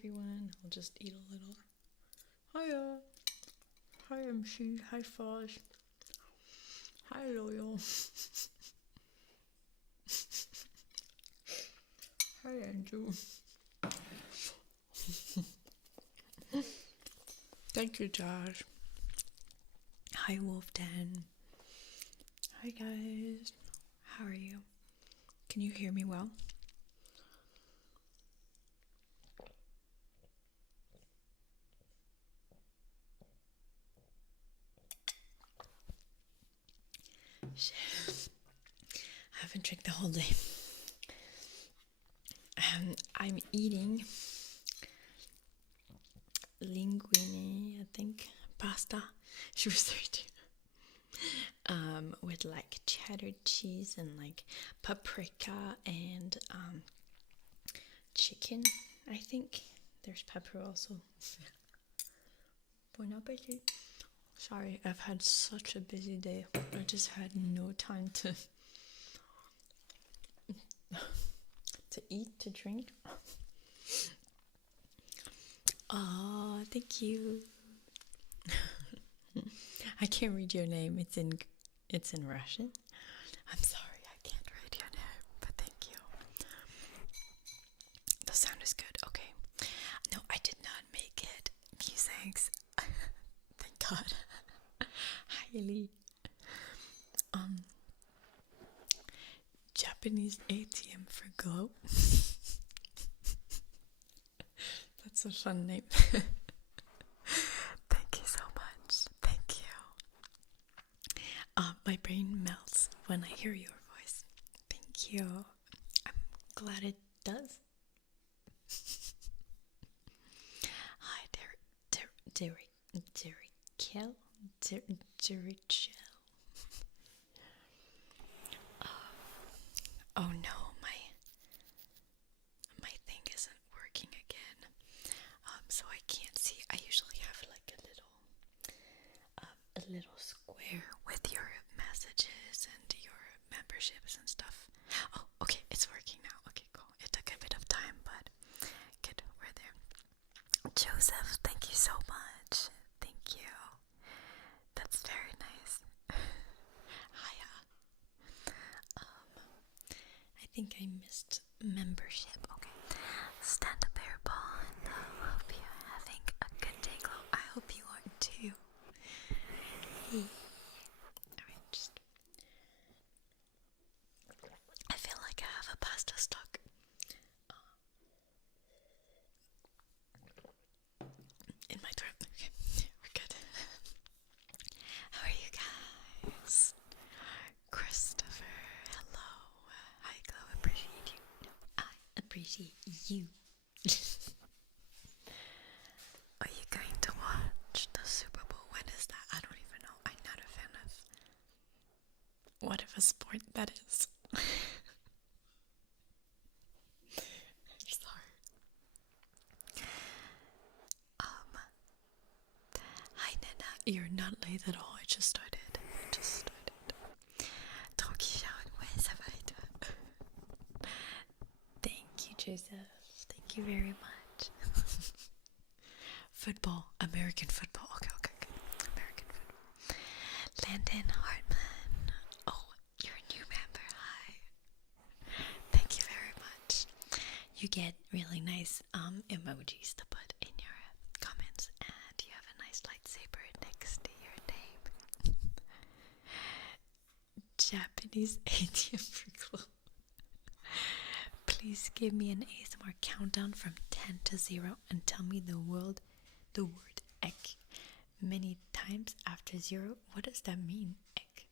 everyone. I'll just eat a little. Hiya. Hi MC. Hi Foz. Hi Loyal. Hi Andrew. Thank you, Josh. Hi Wolfden. Hi guys. How are you? Can you hear me well? Shit. I haven't drank the whole day. I'm eating linguine, I think, pasta. She was 13. With like cheddar cheese and like paprika and chicken. I think there's pepper also. Bon appetit. Sorry, I've had such a busy day. I just had no time to eat, to drink. Oh, thank you. I can't read your name. It's in Russian. I'm sorry, I can't read your name, but thank you. The sound is good. Okay. No, I did not make it. Musics. Thank God. Highly. Japanese ATM for glow. That's a fun name. Thank you so much. Thank you. My brain melts when I hear your voice. Thank you. I'm glad it does. Hi, Derrick. Oh no, my thing isn't working again. So I can't see. I usually have like a little square with your messages and your memberships and stuff. Oh, okay, it's working now. Okay, cool. It took a bit of time, but good, we're there. Joseph, thank you so much. Thank you. That's very nice. Hiya. I think I missed membership. Okay. Stand up, Airball. I hope you're having a good day, Glow. I hope you are too. Hey. Alright, just. I feel like I have a pasta stuck in my throat. Okay, we're good. How are you guys? Christopher, hello. Hi, Glow. Appreciate you. No, I appreciate you. Are you going to watch the Super Bowl? When is that? I don't even know. I'm not a fan of whatever sport that is. I'm sorry. Hi Nana, you're not late at all. I just started. Tranquille, ouais, ça va et toi? Thank you, Joseph. Thank you very much. Football, American football. Okay, good. American football. Landon Hartman. Oh, you're a new member. Hi. Thank you very much. You get really nice emojis to put in your comments, and you have a nice lightsaber next to your name. Japanese ATM for glow. Please give me an ASMR countdown from 10 to 0 and tell me the word egg many times after 0. What does that mean, egg?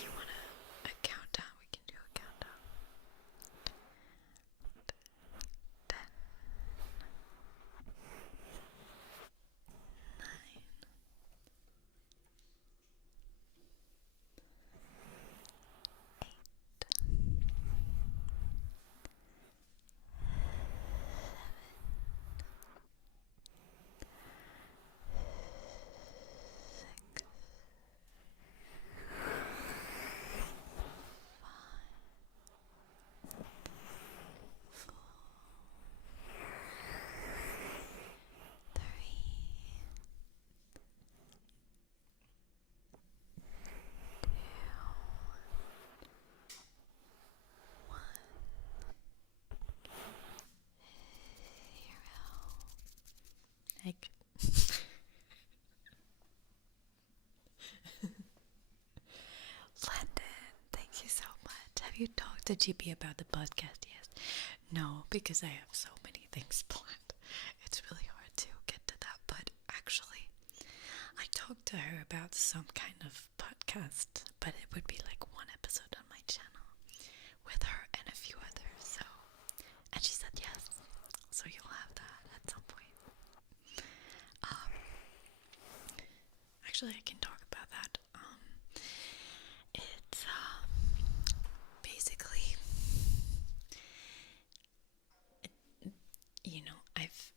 You want a countdown? We can do a countdown. 10, 9, 8, 7, to GB about the podcast, yes. No, because I have so many things planned. It's really hard to get to that, but actually, I talked to her about some kind of podcast, but it would be like one episode on my channel with her and a few others, so, and she said yes, so you'll have that at some point. Actually, I can talk about that. It's basically,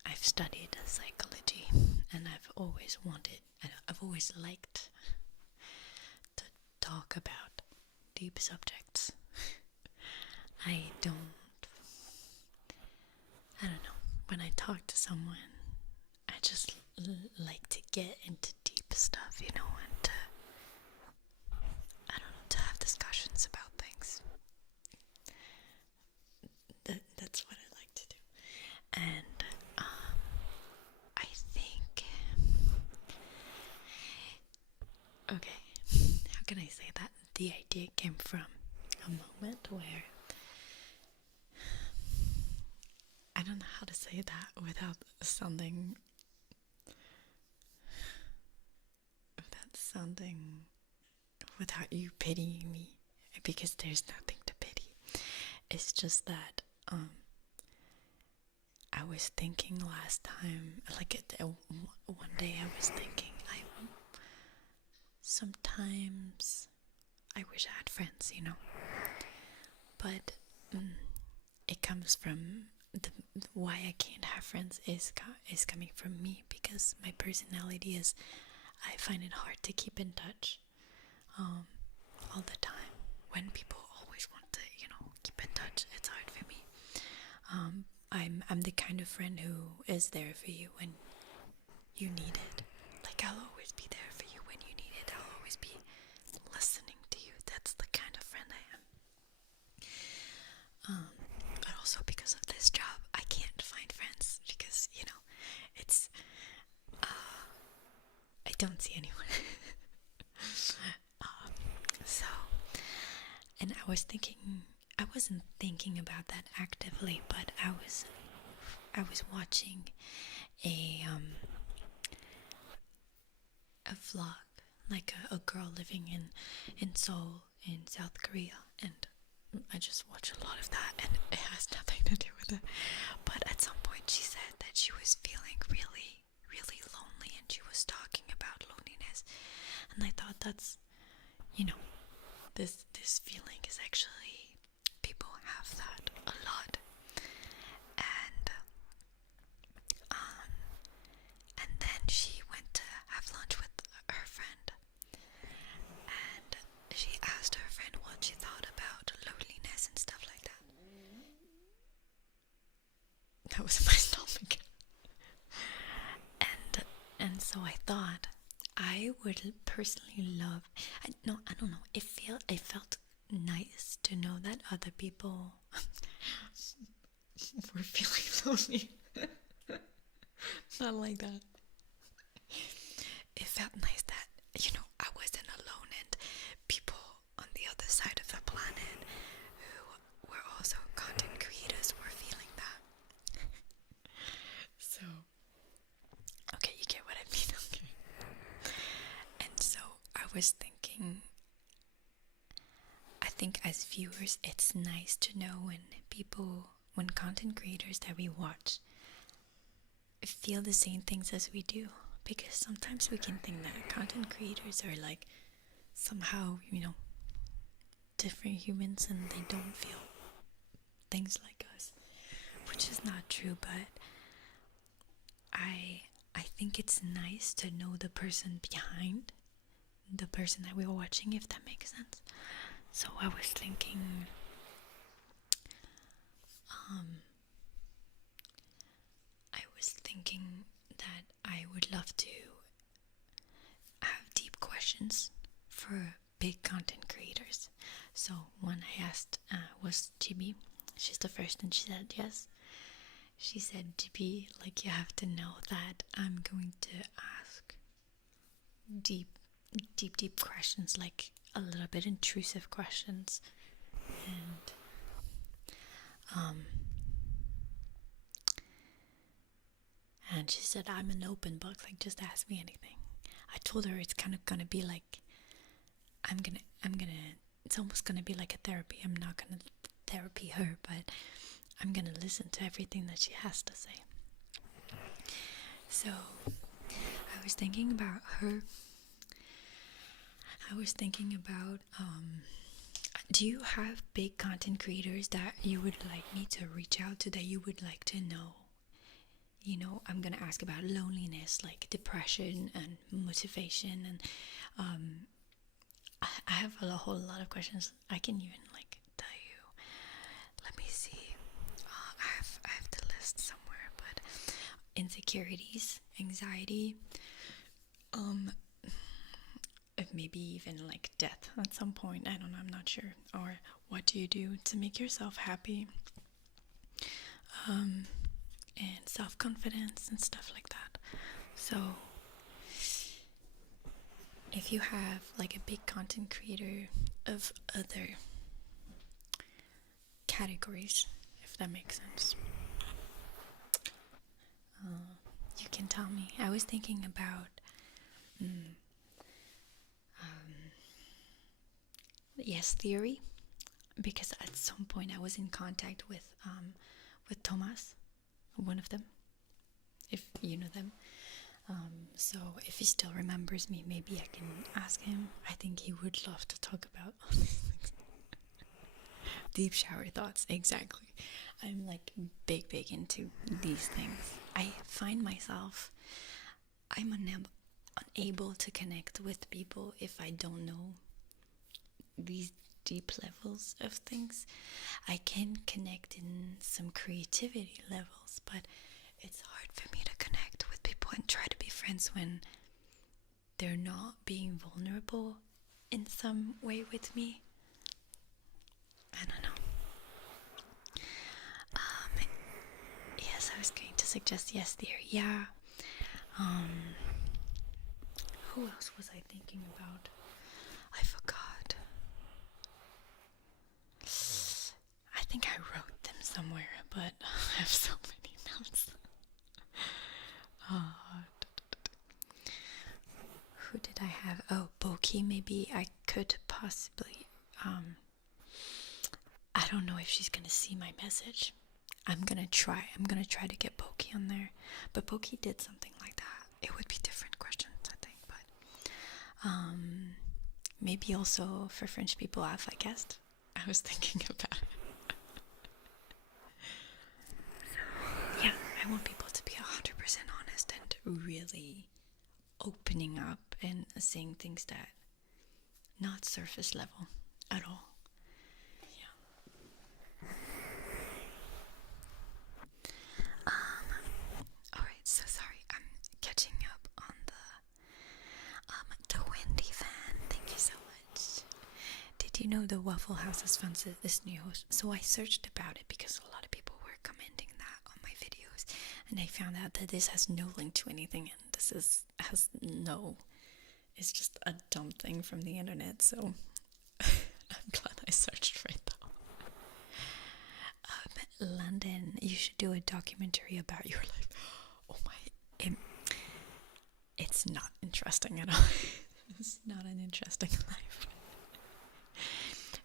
I've studied psychology, and I've always liked to talk about deep subjects. I don't know. When I talk to someone, I just like to get into deep stuff, and to, to have discussions about things. That's what I like to do. And I think, okay, how can I say that? The idea came from a moment where, I don't know how to say that without you pitying me, because there's nothing to pity. It's just that I was thinking last time, one day I was thinking, sometimes I wish I had friends, but it comes from why I can't have friends is coming from me, because my personality is, I find it hard to keep in touch all the time. When people always want to, keep in touch, it's hard for me. I'm the kind of friend who is there for you when you need it. Like, I'll always be there for you when you need it. I'll always be listening to you. That's the kind of friend I am. But also because of this job, I can't find friends because, it's, I don't see anyone. So, and I wasn't thinking about that actively, but I was watching a vlog, like a girl living in Seoul in South Korea, and I just watch a lot of that, and it has nothing to do with it. But at some point she said that she was feeling really, really lonely, and she was talking about loneliness, and I thought that's, this feeling is actually, people have that a lot, and then she went to have lunch with her friend, and she asked her friend what she thought about loneliness and stuff like that. That was my stomach. And so I thought I would personally love. I don't know. It felt nice to know that other people were feeling lonely. Not like that. It felt nice that, I wasn't alone, and people on the other side of the planet who were also content creators were feeling that. So, okay, you get what I mean, okay. And so I was thinking, I think as viewers, it's nice to know when content creators that we watch feel the same things as we do, because sometimes we can think that content creators are like somehow, different humans, and they don't feel things like us, which is not true. But I think it's nice to know the person behind the person that we're watching, if that makes sense. So I was thinking, that I would love to have deep questions for big content creators. So one I asked was GB. She's the first, and she said yes. She said, GB, like, you have to know that I'm going to ask deep questions, like a little bit intrusive questions, and Um, and she said, I'm an open book, like just ask me anything. I told her it's kind of gonna be like, it's almost gonna be like a therapy. I'm not gonna therapy her, but I'm gonna listen to everything that she has to say. So I was thinking about her. I was thinking about, do you have big content creators that you would like me to reach out to, that you would like to know? You know, I'm gonna ask about loneliness, like depression and motivation, and I have a whole lot of questions. I can even like tell you. Let me see. I have the list somewhere, but insecurities, anxiety, maybe even like death at some point. I don't know. I'm not sure. Or what do you do to make yourself happy? And self-confidence and stuff like that. So if you have like a big content creator of other categories, if that makes sense, you can tell me. I was thinking about yes theory, because at some point I was in contact with Thomas, one of them, if you know them. So if he still remembers me, maybe I can ask him. I think he would love to talk about all these things. Deep shower thoughts, exactly. I'm like big into these things. I find myself, I'm unable to connect with people if I don't know these deep levels of things. I can connect in some creativity levels, but it's hard for me to connect with people and try to be friends when they're not being vulnerable in some way with me. I don't know. Yes, I was going to suggest yes theory. Yeah. Who else was I thinking about? I forgot. I think I wrote them somewhere, but I have so many notes. Who did I have? Oh, Boki. Maybe I could possibly. I don't know if she's gonna see my message. I'm gonna try to get Boki on there, but Boki did something like that. It would be different questions, I think, but maybe also for French people, Alpha guest. I was thinking about it. So yeah, I want people to be 100% honest and really opening up and saying things that not surface level at all. Alright, so sorry, I'm catching up on the Wendy fan. Thank you so much. Did you know the Waffle House has found this new host? So I searched about it because a lot of people were commenting that on my videos, and I found out that this has no link to anything, and it's just a dumb thing from the internet, so I'm glad I searched for it though. London, you should do a documentary about your life. Oh my, it's not interesting at all. It's not an interesting life.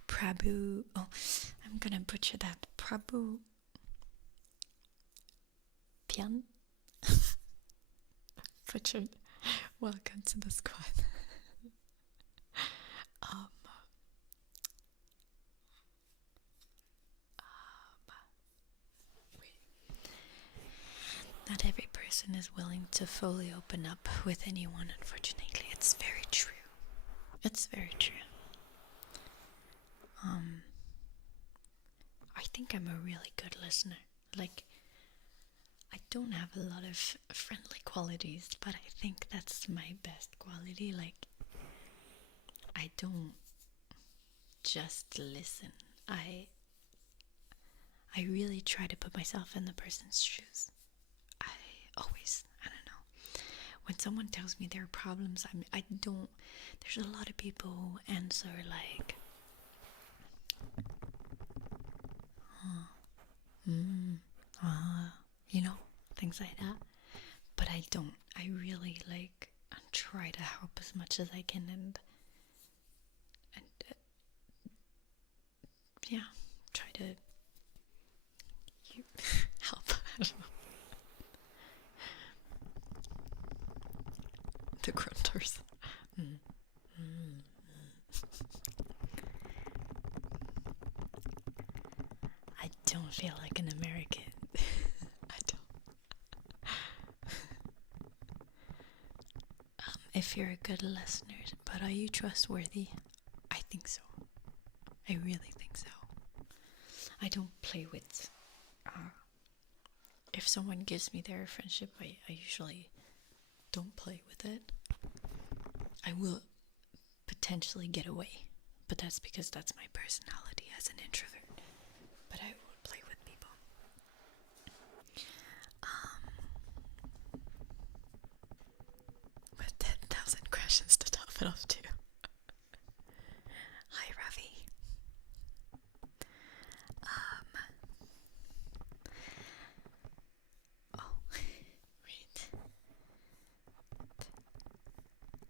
Prabhu, oh, I'm gonna butcher that. Prabhu Pian? Butchered. Welcome to the squad. Wait. Not every person is willing to fully open up with anyone, unfortunately. It's very true. It's very true. I think I'm a really good listener. Like, I don't have a lot of friendly qualities, but I think that's my best quality. Like, I don't just listen. I really try to put myself in the person's shoes. I don't know. When someone tells me their problems, I don't. There's a lot of people who answer like, mm, you know, things like that. But I don't. I really like try to help as much as I can, and yeah, try to help. I don't know. The grunters. Mm. Mm. I don't feel like an American. I don't. If you're a good listener, but are you trustworthy? I think so. I really think so. I don't play with. If someone gives me their friendship, I usually don't play with it. I will potentially get away, but that's because that's my personality as an introvert. But I would play with people. With 10,000 questions to top it off too. Hi, Ravi. Oh, wait.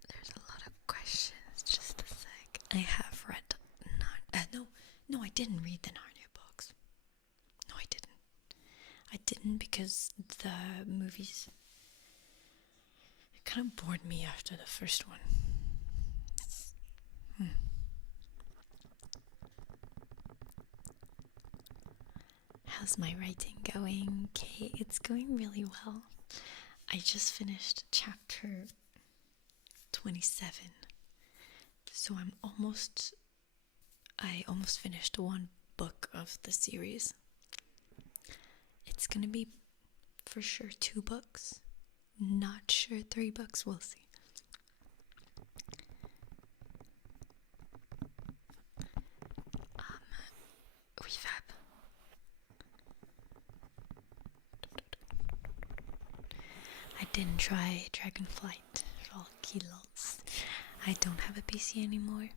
There's a lot of questions. Just a sec. I have read no, I didn't read the Narnia books. No, I didn't. I didn't because the movies kind of bored me after the first one. How's my writing going? Okay, it's going really well. I just finished chapter 27. So I almost finished one book of the series. It's gonna be for sure 2 books. Not sure 3 books, we'll see. Refab. I didn't try Dragonflight for all kilos. I don't have a PC anymore,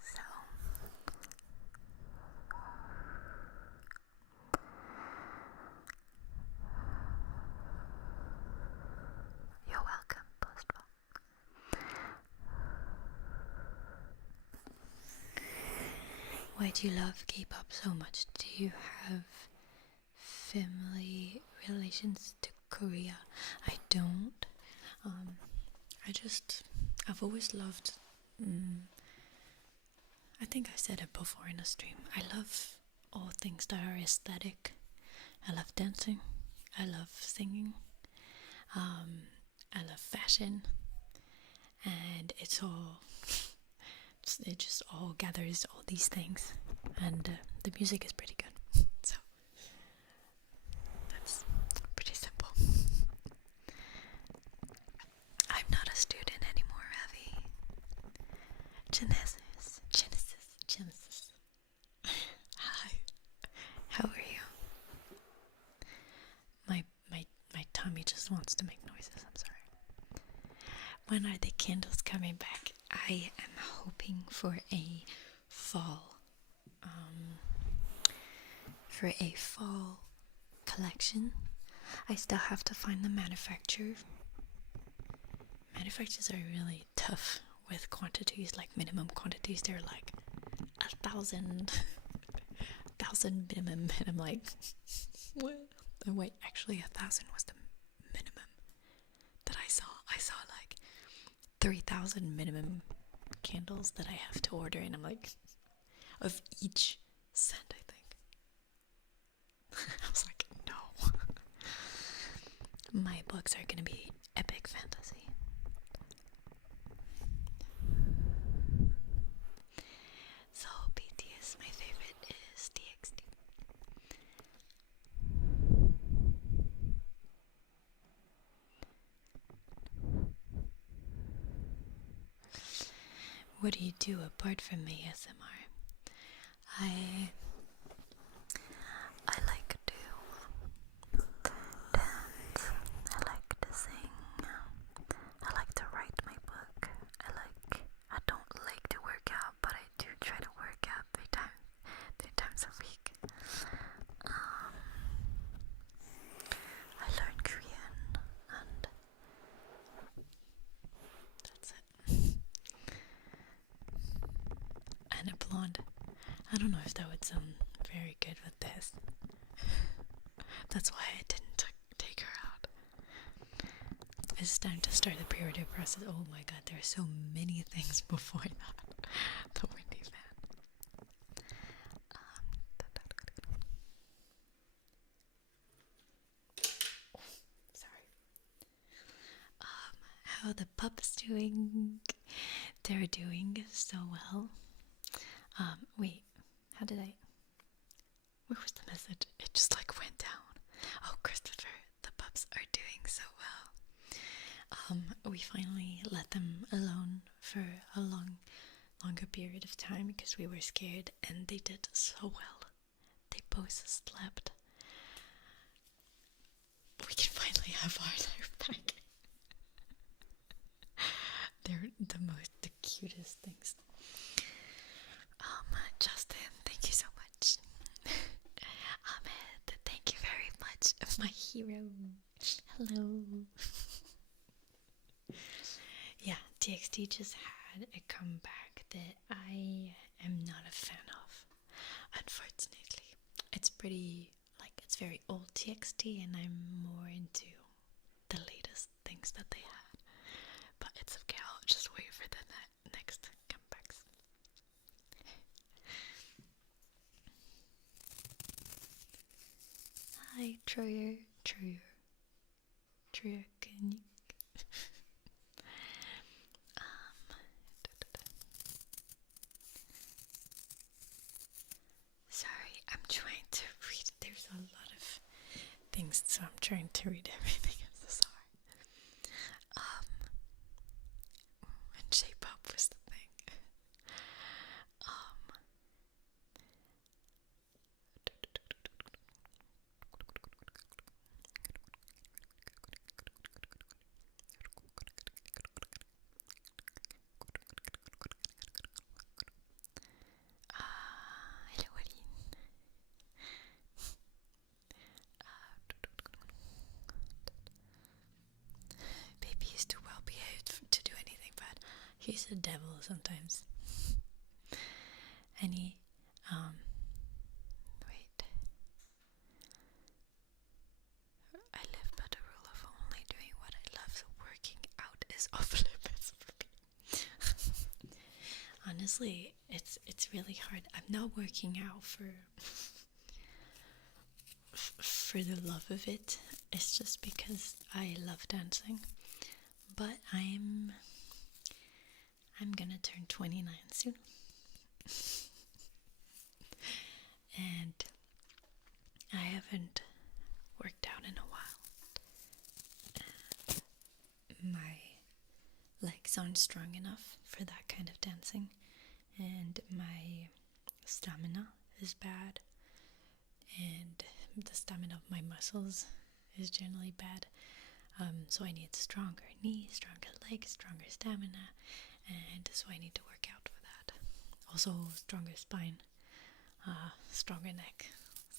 so you're welcome, Postball. Why do you love K-pop so much? Do you have family relations to Korea? I don't. I've always loved. I think I said it before in a stream. I love all things that are aesthetic. I love dancing. I love singing. I love fashion, and it just all gathers all these things, and the music is pretty good. So that's pretty simple. I'm not a student anymore, Ravi. Genesis. Hi. How are you? My tummy just wants to make noises. I'm sorry. When are the candles coming back? I am hoping for a fall collection. I still have to find the manufacturer. Manufacturers are really tough with quantities, like minimum quantities. They're like 1,000 minimum, and I'm like, what? Oh, wait, actually 1,000 was the minimum that I saw. I saw like 3,000 minimum candles that I have to order, and I'm like, of each scent, I think. I was like, no. My books are gonna be epic fantasy. So BTS, my favorite is TXT. What do you do apart from ASMR? I like to dance. I like to sing. I like to write my book. I don't like to work out, but I do try to work out three times a week. I don't know if that would sound very good with this. That's why I didn't take her out. It's time to start the pre-order process. Oh my god, there are so many things before that. The windy fan. Sorry. How the pups doing? They're doing so well. Wait, how did I? Where was the message? It just like went down. Oh, Christopher, the pups are doing so well. We finally let them alone for a longer period of time because we were scared, and they did so well. They both slept. We can finally have our life back. They're the cutest things. Justin, thank you so much. Ahmed, thank you very much. My hero. Hello. Yeah, TXT just had a comeback that I am not a fan of, unfortunately. It's pretty, it's very old TXT, and I'm more into the latest things that they had. But it's okay, I'll just wait for the next comebacks. Hi, Troyer, can you? Sorry, I'm trying to read. There's a lot of things, so I'm trying to read everything. I'm so sorry. And shape up was the thing. Hello, Aline. Baby is too well behaved to do anything bad. He's a devil sometimes. And he, wait. I live by the rule of only doing what I love, so working out is off limits for me. Honestly, it's really hard. I'm not working out for the love of it. It's just because I love dancing. But I'm gonna turn 29 soon. And I haven't worked out in a while. My legs aren't strong enough for that kind of dancing, and my stamina is bad, and the stamina of my muscles is generally bad. So I need stronger knees, stronger legs, stronger stamina, and so I need to work out for that. Also, stronger spine, stronger neck.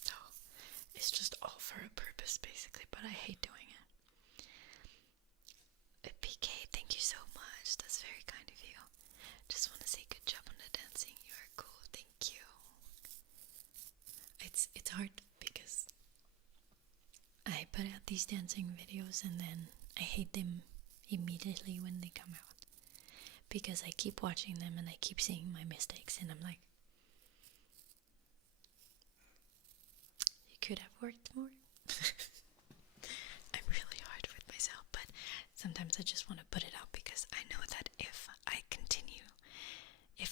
So it's just all for a purpose, basically, but I hate doing it. PK, thank you so much. That's very kind of you. Just want to say good job on the dancing. You are cool. Thank you. It's hard because I put out these dancing videos and then I hate them immediately when they come out, because I keep watching them and I keep seeing my mistakes, and I'm like, you could have worked more. I'm really hard with myself, but sometimes I just want to put it out because I know that if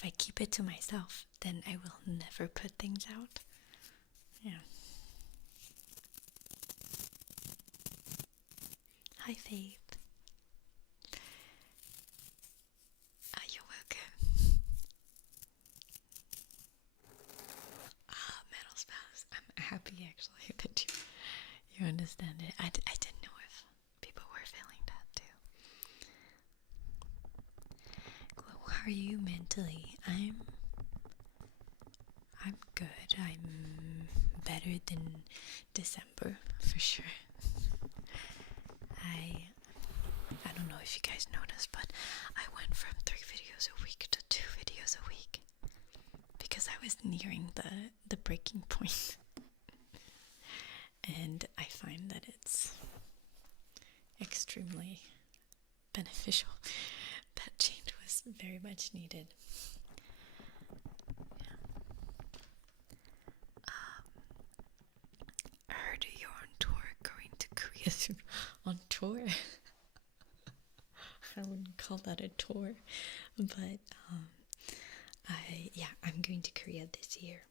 I keep it to myself, then I will never put things out. Yeah. Hi, Faith. You're welcome. Metal spouse. I'm happy actually that you understand it. I didn't know if people were feeling that too. Glow, how are you mentally? I'm good. I'm better than December for sure. I don't know if you guys noticed, but I went from 3 videos a week to 2 videos a week because I was nearing the breaking point. And I find that it's extremely beneficial. That change was very much needed. I heard you're on tour, going to Korea soon. On tour? I wouldn't call that a tour, but I'm going to Korea this year.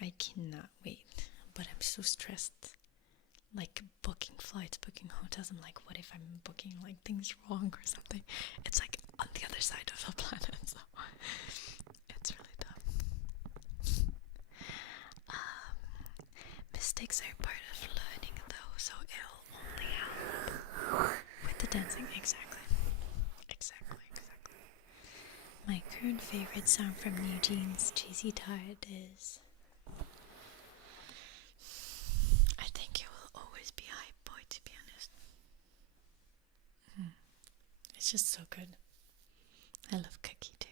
I cannot wait, but I'm so stressed. Like booking flights, booking hotels. I'm like, what if I'm booking like things wrong or something? It's like on the other side of the planet, so it's really tough. Mistakes are part of learning, though, so it'll only help with the dancing. Exactly. My current favorite song from New Jeans, Cheesy Tart, is I think it will always be Hype Boy, to be honest. It's just so good. I love Cookie too.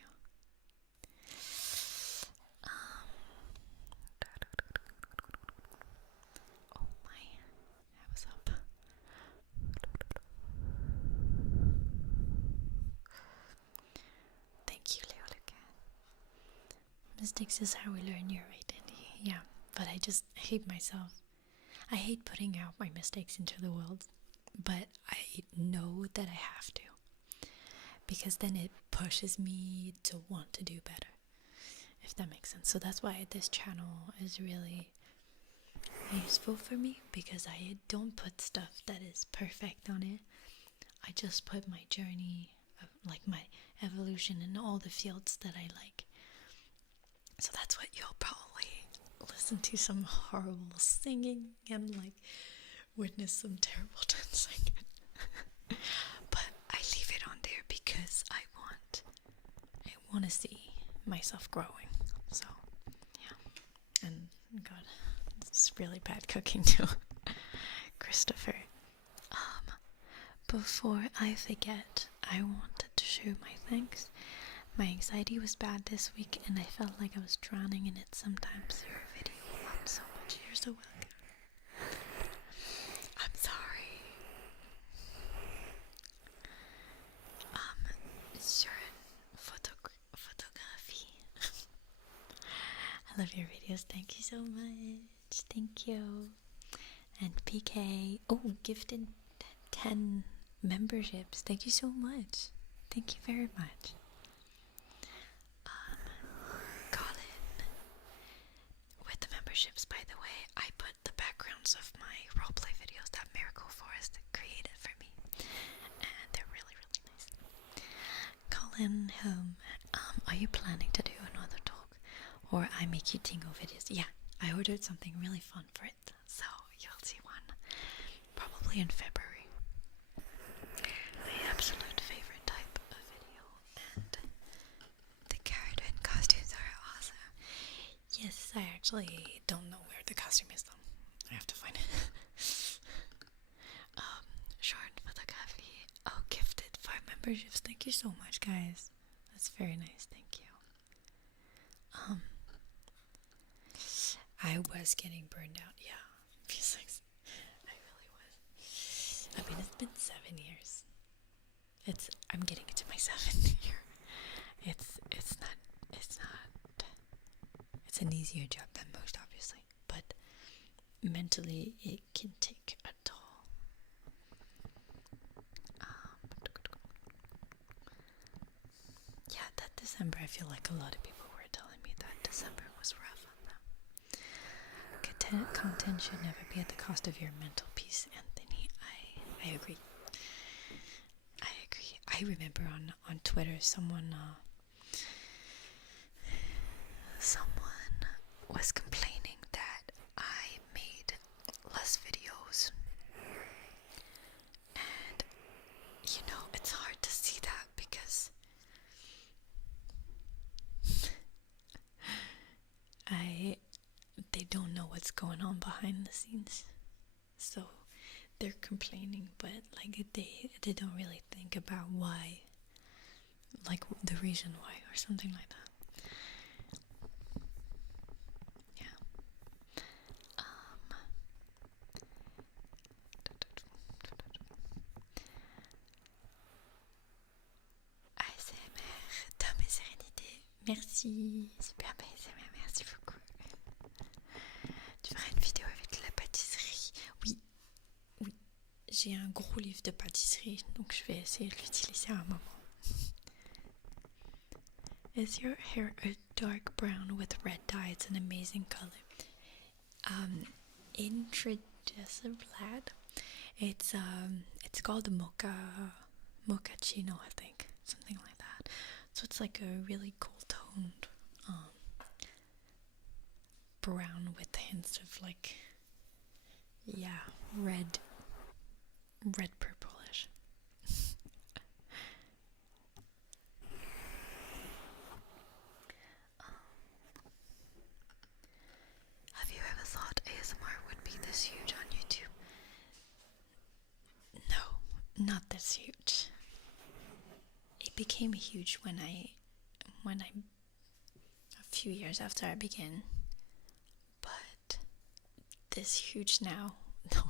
Oh my, I was up. Thank you, Leo Lucan. Mistakes is how we learn your identity. Yeah, but I just hate myself. I hate putting out my mistakes into the world, but I know that I have to, because then it pushes me to want to do better, if that makes sense. So that's why this channel is really useful for me, because I don't put stuff that is perfect on it. I just put my journey of like my evolution in all the fields that I like. So that's what you'll probably listen to, some horrible singing and like witness some terrible dancing. But I leave it on there because I want to see myself growing. So yeah. And God, it's really bad cooking too. Christopher. Before I forget, I wanted to show my thanks. My anxiety was bad this week and I felt like I was drowning in it sometimes. Your video helped so much. You're so welcome. I'm sorry. Sharon, photography. I love your videos. Thank you so much. Thank you. And PK. Oh, gifted 10 memberships. Thank you so much. Thank you very much. Colin, with the memberships, by the way, I put the backgrounds of my roleplay videos that Miracle Forest created for me, and they're really, really nice. Colin, are you planning to do another talk, or I make you tingle videos? Yeah, I ordered something really fun for it, so you'll see one probably in February. My absolute favorite type of video, and the character and costumes are awesome. Yes, I actually don't know where the costume is though. I have to find it. Short photography. Oh, gifted 5 memberships. Thank you so much, guys. That's very nice. Thank you. I was getting burned out. Yeah, physics. I really was. I mean, it's been 7 years. I'm getting into my 7th year. It's not. It's an easier job than most, obviously, but mentally it can take a toll. Yeah, that December, I feel like a lot of people were telling me that December was rough on them. Content should never be at the cost of your mental peace, Anthony. I agree. I remember on Twitter someone was complaining that I made less videos, and it's hard to see that because they don't know what's going on behind the scenes, so they're complaining, but like they don't really think about why, like the reason why or something like that. Merci. Super ASMR, merci beaucoup. Tu feras une vidéo avec la pâtisserie. Oui, oui. J'ai un gros livre de pâtisserie, donc je vais essayer de l'utiliser à un moment. Is your hair a dark brown with red dye? It's an amazing color. Intradesive lad. It's called mochaccino, I think, something like that. So it's like a really cool toned brown with hints of like, yeah, red purplish. Have you ever thought ASMR would be this huge on YouTube? No, not this huge. It became huge when I a few years after I began, but this huge now, no.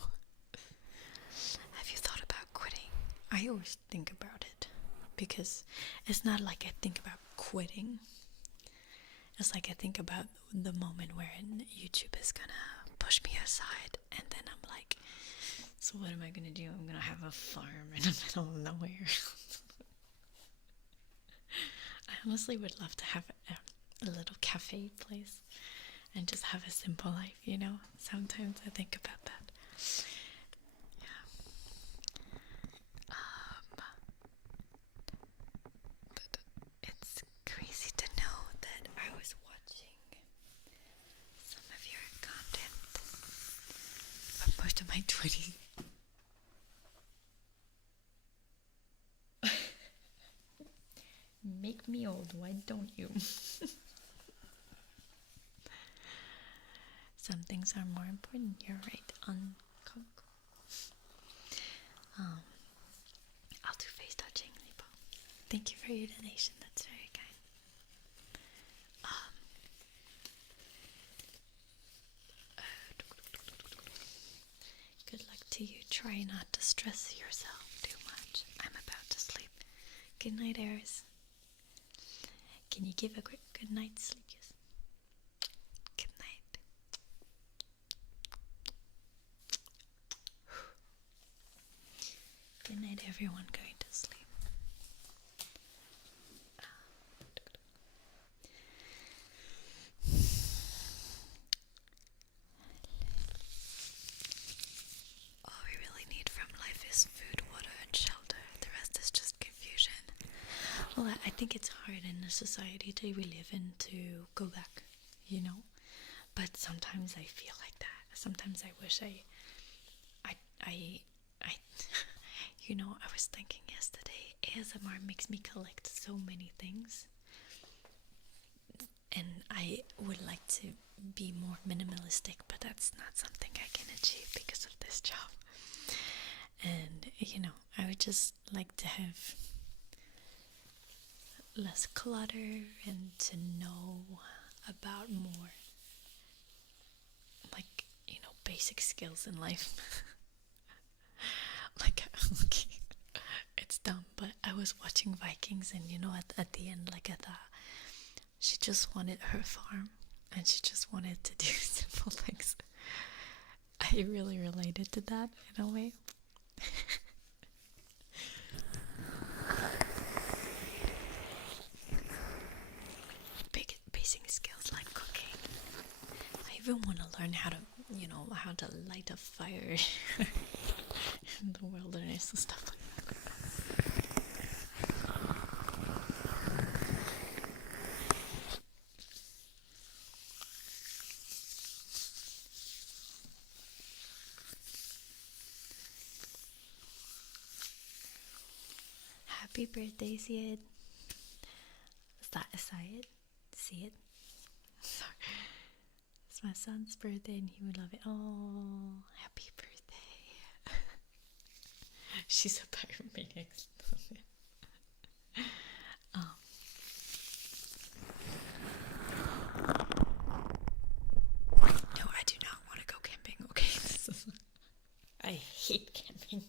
Have you thought about quitting? I always think about it because it's not like I think about quitting. It's like I think about the moment where YouTube is gonna push me aside, and then I'm like, so what am I gonna do? I'm gonna have a farm in the middle of nowhere. I honestly would love to have a little cafe place and just have a simple life, you know? Sometimes I think about that. Yeah. But it's crazy to know that I was watching some of your content for most of my 20s. Make me old, why don't you? Some things are more important, you're right. I'll do face touching, Lipo. Thank you for your donation, that's very kind. Good luck to you. Try not to stress yourself too much. I'm about to sleep. Good night, Eris. Can you give a quick good night sleep kiss? Good night. Good night, everyone going to sleep. All we really need from life is food, water, and shelter. The rest is just confusion. Well, I think it's hard in the society that we live in to go back, you know? But sometimes I feel like that. Sometimes I wish I you know, I was thinking yesterday, ASMR makes me collect so many things. And I would like to be more minimalistic, but that's not something I can achieve because of this job. And, you know, I would just like to have less clutter and to know about more, like, you know, basic skills in life. Like, okay, it's dumb, but I was watching Vikings, and you know, at the end, like, I thought she just wanted her farm and she just wanted to do simple things. I really related to that in a way. Basic skills like cooking. I even want to learn how to, you know, how to light a fire in the wilderness and stuff like that. Happy birthday, Syed. Is that a Syed? Syed? Sorry. It's my son's birthday and he would love it. Oh, happy birthday. She's a pyromaniac. No, I do not want to go camping, okay? I hate camping.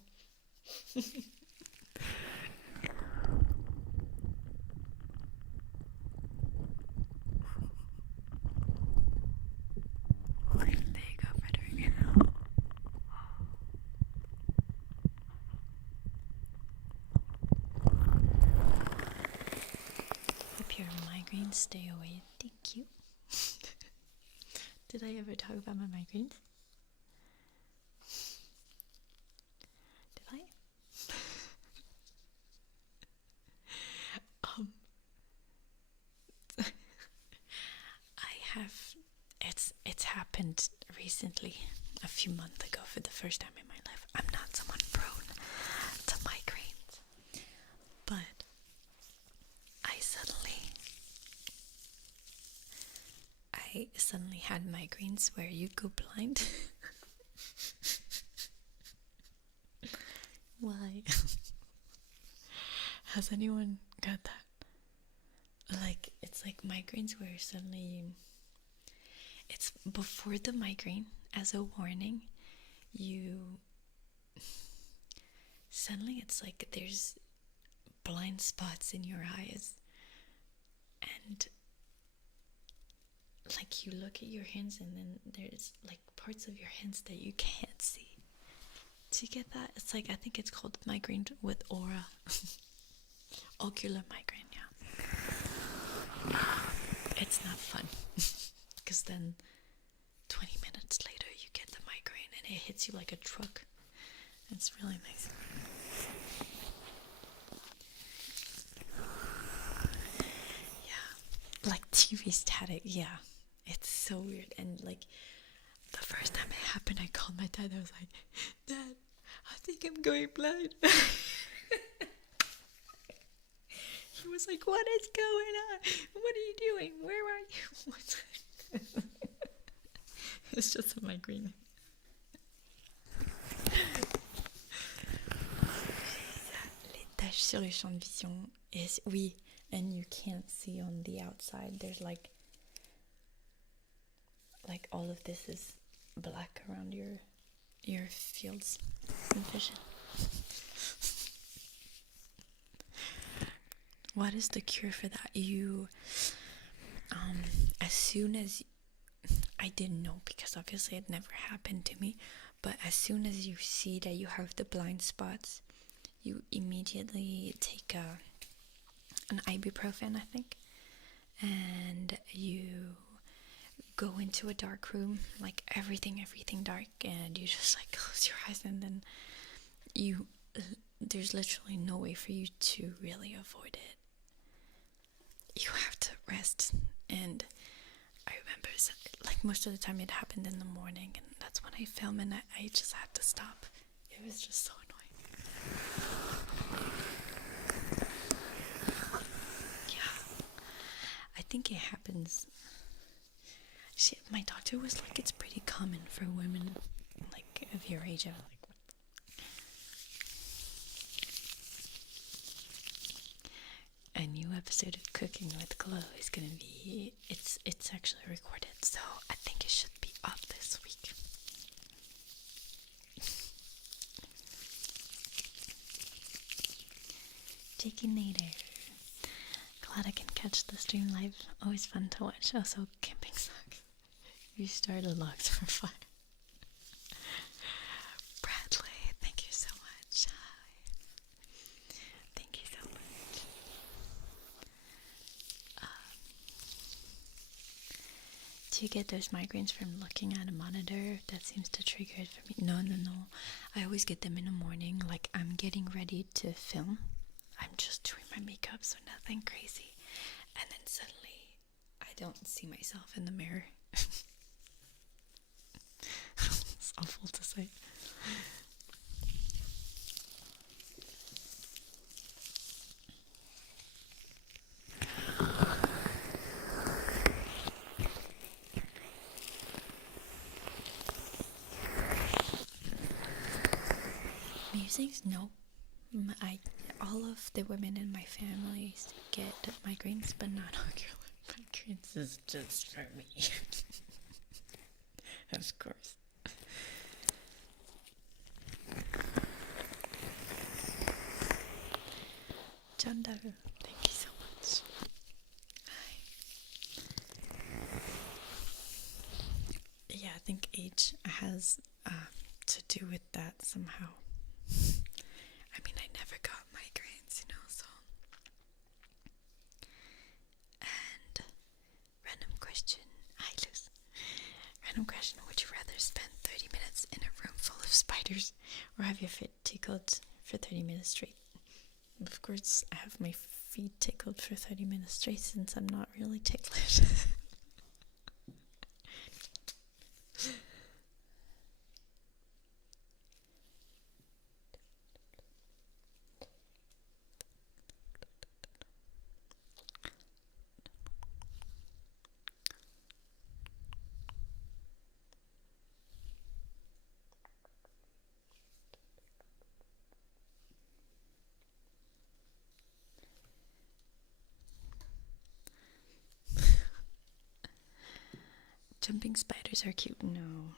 migraines stay away. Thank you. Did I ever talk about my migraines? Did I? um, I have. It's happened recently, a few months ago, for the first time in my life. I'm not someone prone to migraines, but I suddenly had migraines where you go blind. Why? Has anyone got that? Like, it's like migraines where suddenly it's before the migraine, as a warning, you suddenly, it's like there's blind spots in your eyes, and like you look at your hands and then there's like parts of your hands that you can't see. Do you get that? It's like, I think it's called migraine with aura. Ocular migraine, yeah. It's not fun. Because then 20 minutes later you get the migraine and it hits you like a truck. It's really nice. Yeah. Like TV static, yeah. It's so weird. And like, the first time it happened, I called my dad. I was like, Dad, I think I'm going blind. He was like, what is going on? What are you doing? Where are you? It's just a migraine. Les taches sur le champ de vision is, oui, and you can't see on the outside. There's like all of this is black around your fields of vision. What is the cure for that? You, as soon as, I didn't know because obviously it never happened to me, but as soon as you see that you have the blind spots, you immediately take an ibuprofen, I think, and you go into a dark room, like everything dark, and you just like close your eyes, and then there's literally no way for you to really avoid it. You have to rest. And I remember, like, most of the time it happened in the morning, and that's when I film, and I just had to stop. It was just so annoying. Yeah, I think it happens. My doctor was like, it's pretty common for women like of your age. I was like, what? A new episode of Cooking with Glow is gonna be, it's actually recorded, so I think it should be up this week. Taking later. Glad I can catch the stream live. Always fun to watch. Also, camping sucks. You started logs for fire. Bradley, thank you so much. Hi. Thank you so much. Do you get those migraines from looking at a monitor? That seems to trigger it for me. No. I always get them in the morning, like I'm getting ready to film. I'm just doing my makeup, so nothing crazy. And then suddenly, I don't see myself in the mirror. It's awful to say. Musings? No. All of the women in my family get migraines, but not ocular migraines. Is just for me. Of course. John Doe, thank you so much. Hi. Yeah, I think age has to do with that somehow. I mean, I never got migraines, so. And question. Hi, Luz. Random question. Would you rather spend 30 minutes in a room full of spiders or have your feet tickled for 30 minutes straight? Of course, I have my feet tickled for 30 minutes straight since I'm not really ticklish. Jumping spiders are cute. No.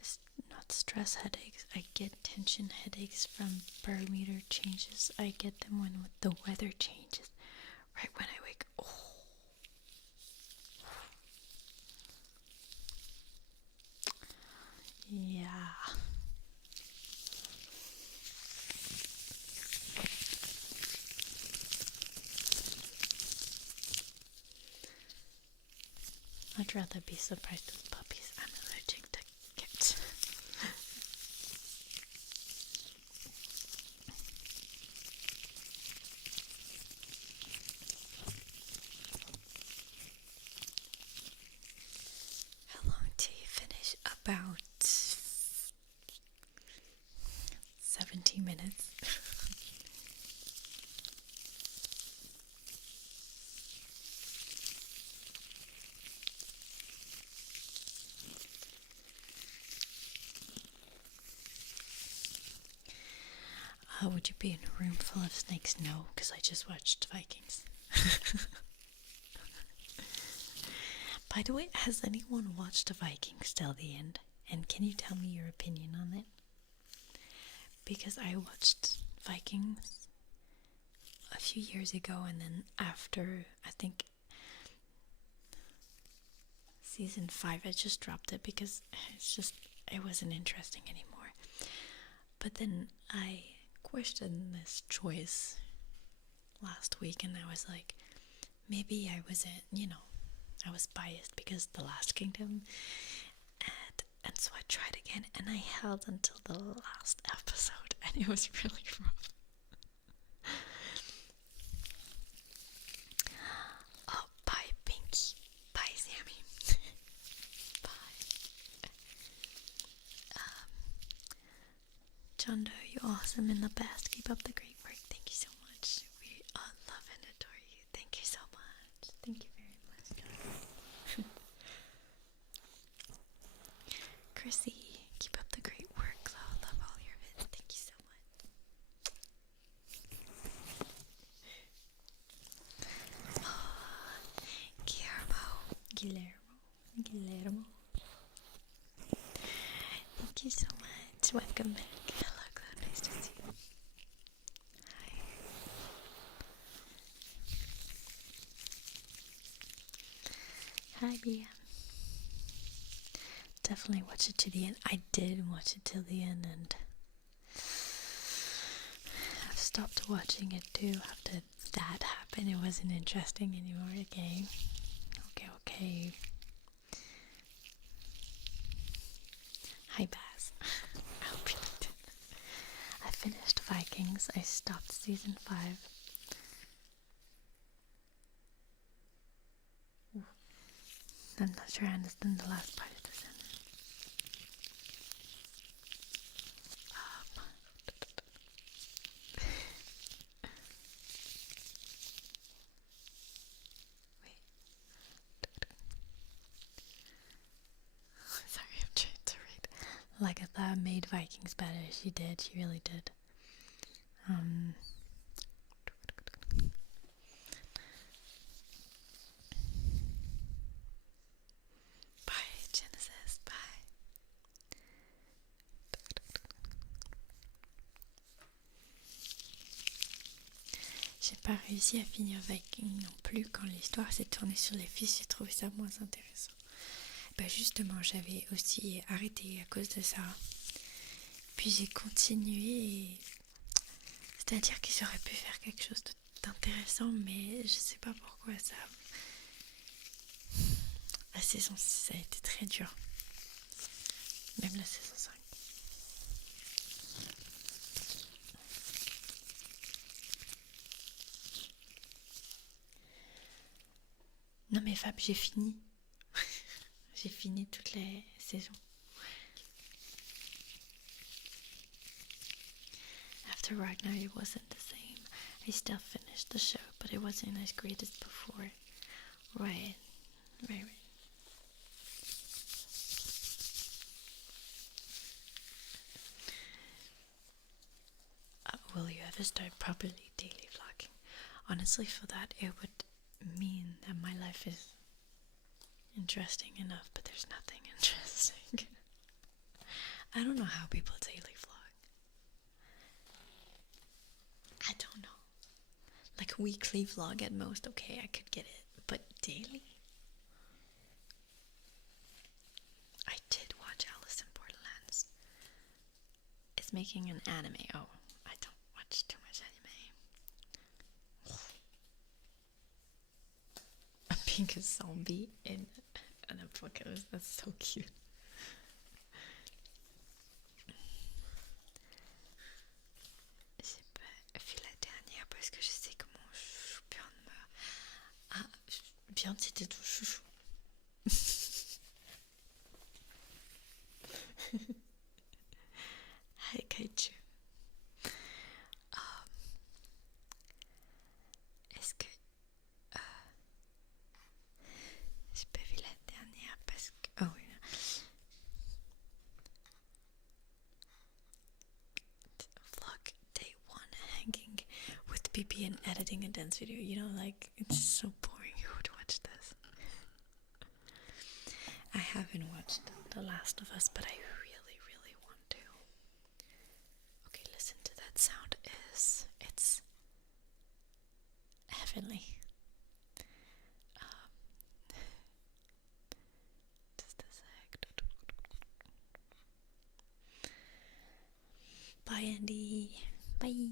It's not stress headaches. I get tension headaches from barometer changes. I get them when the weather changes. Right when I wake. Oh. Yeah. I'd rather be surprised with puppies. I'm allergic to cats. How long till you finish? About 17 minutes. Would you be in a room full of snakes? No, because I just watched Vikings. By the way, has anyone watched the Vikings till the end? And can you tell me your opinion on it? Because I watched Vikings a few years ago, and then after, I think, season 5, I just dropped it because it wasn't interesting anymore. But then I questioned this choice last week, and I was like, maybe I wasn't, I was biased because The Last Kingdom, and so I tried again, and I held until the last episode, and it was really rough. Oh, bye, Pinky. Bye, Sammy. Bye. John Doe, you're awesome and the best. Keep up the great work. Thank you so much. We all love and adore you. Thank you so much. Thank you very much, guys. Chrissy, keep up the great work. Love all your vids. Thank you so much. Oh, Guillermo. Thank you so much. Welcome back. Hello, Claude. Nice to see you. Hi, Bia. Definitely watch it to the end. I did watch it till the end, and I've stopped watching it too after that happened. It wasn't interesting anymore. Okay. Hi, Baz. I hope you liked it. I finished Vikings. I stopped season 5. I'm not sure I understand the last part of the sentence. Wait. Sorry, I'm trying to read. Lagatha made Vikings better. She did. She really did. Bye, Genesis. Bye. J'ai pas réussi à finir Viking non plus quand l'histoire s'est tournée sur les fils, j'ai trouvé ça moins intéressant. Bah justement, j'avais aussi arrêté à cause de ça. Puis j'ai continué et C'est-à-dire que j'aurais pu faire quelque chose d'intéressant, mais je sais pas pourquoi ça. La saison 6 a été très dure. Même la saison 5. Non mais Fab, j'ai fini. J'ai fini toutes les saisons. After Ragnar, it wasn't the same. I still finished the show, but it wasn't as great as before. Right. Will you ever start properly daily vlogging? Honestly, for that, it would mean that my life is interesting enough, but there's nothing interesting. I don't know how people daily vlog. I don't know. Like weekly vlog at most, okay, I could get it. But daily? I did watch Alice in Borderlands. It's making an anime. Oh, I don't watch too much anime. I'm being a zombie in an apocalypse. That's so cute. J'ai pas fait la dernière parce que je sais que mon chouchou Björn meurt. Ah, Björn, c'était ton chouchou. Hi, Kaichu. Est-ce que j'ai pas vu la dernière parce que... Oh oui. Vlog day 1 hanging with PP and editing a dance video. You know, like, it's so boring. Who would watch this? I haven't watched The Last of Us, but I really want to. Okay, listen to that sound. It's heavenly. Just a sec. Bye, Andy. Bye.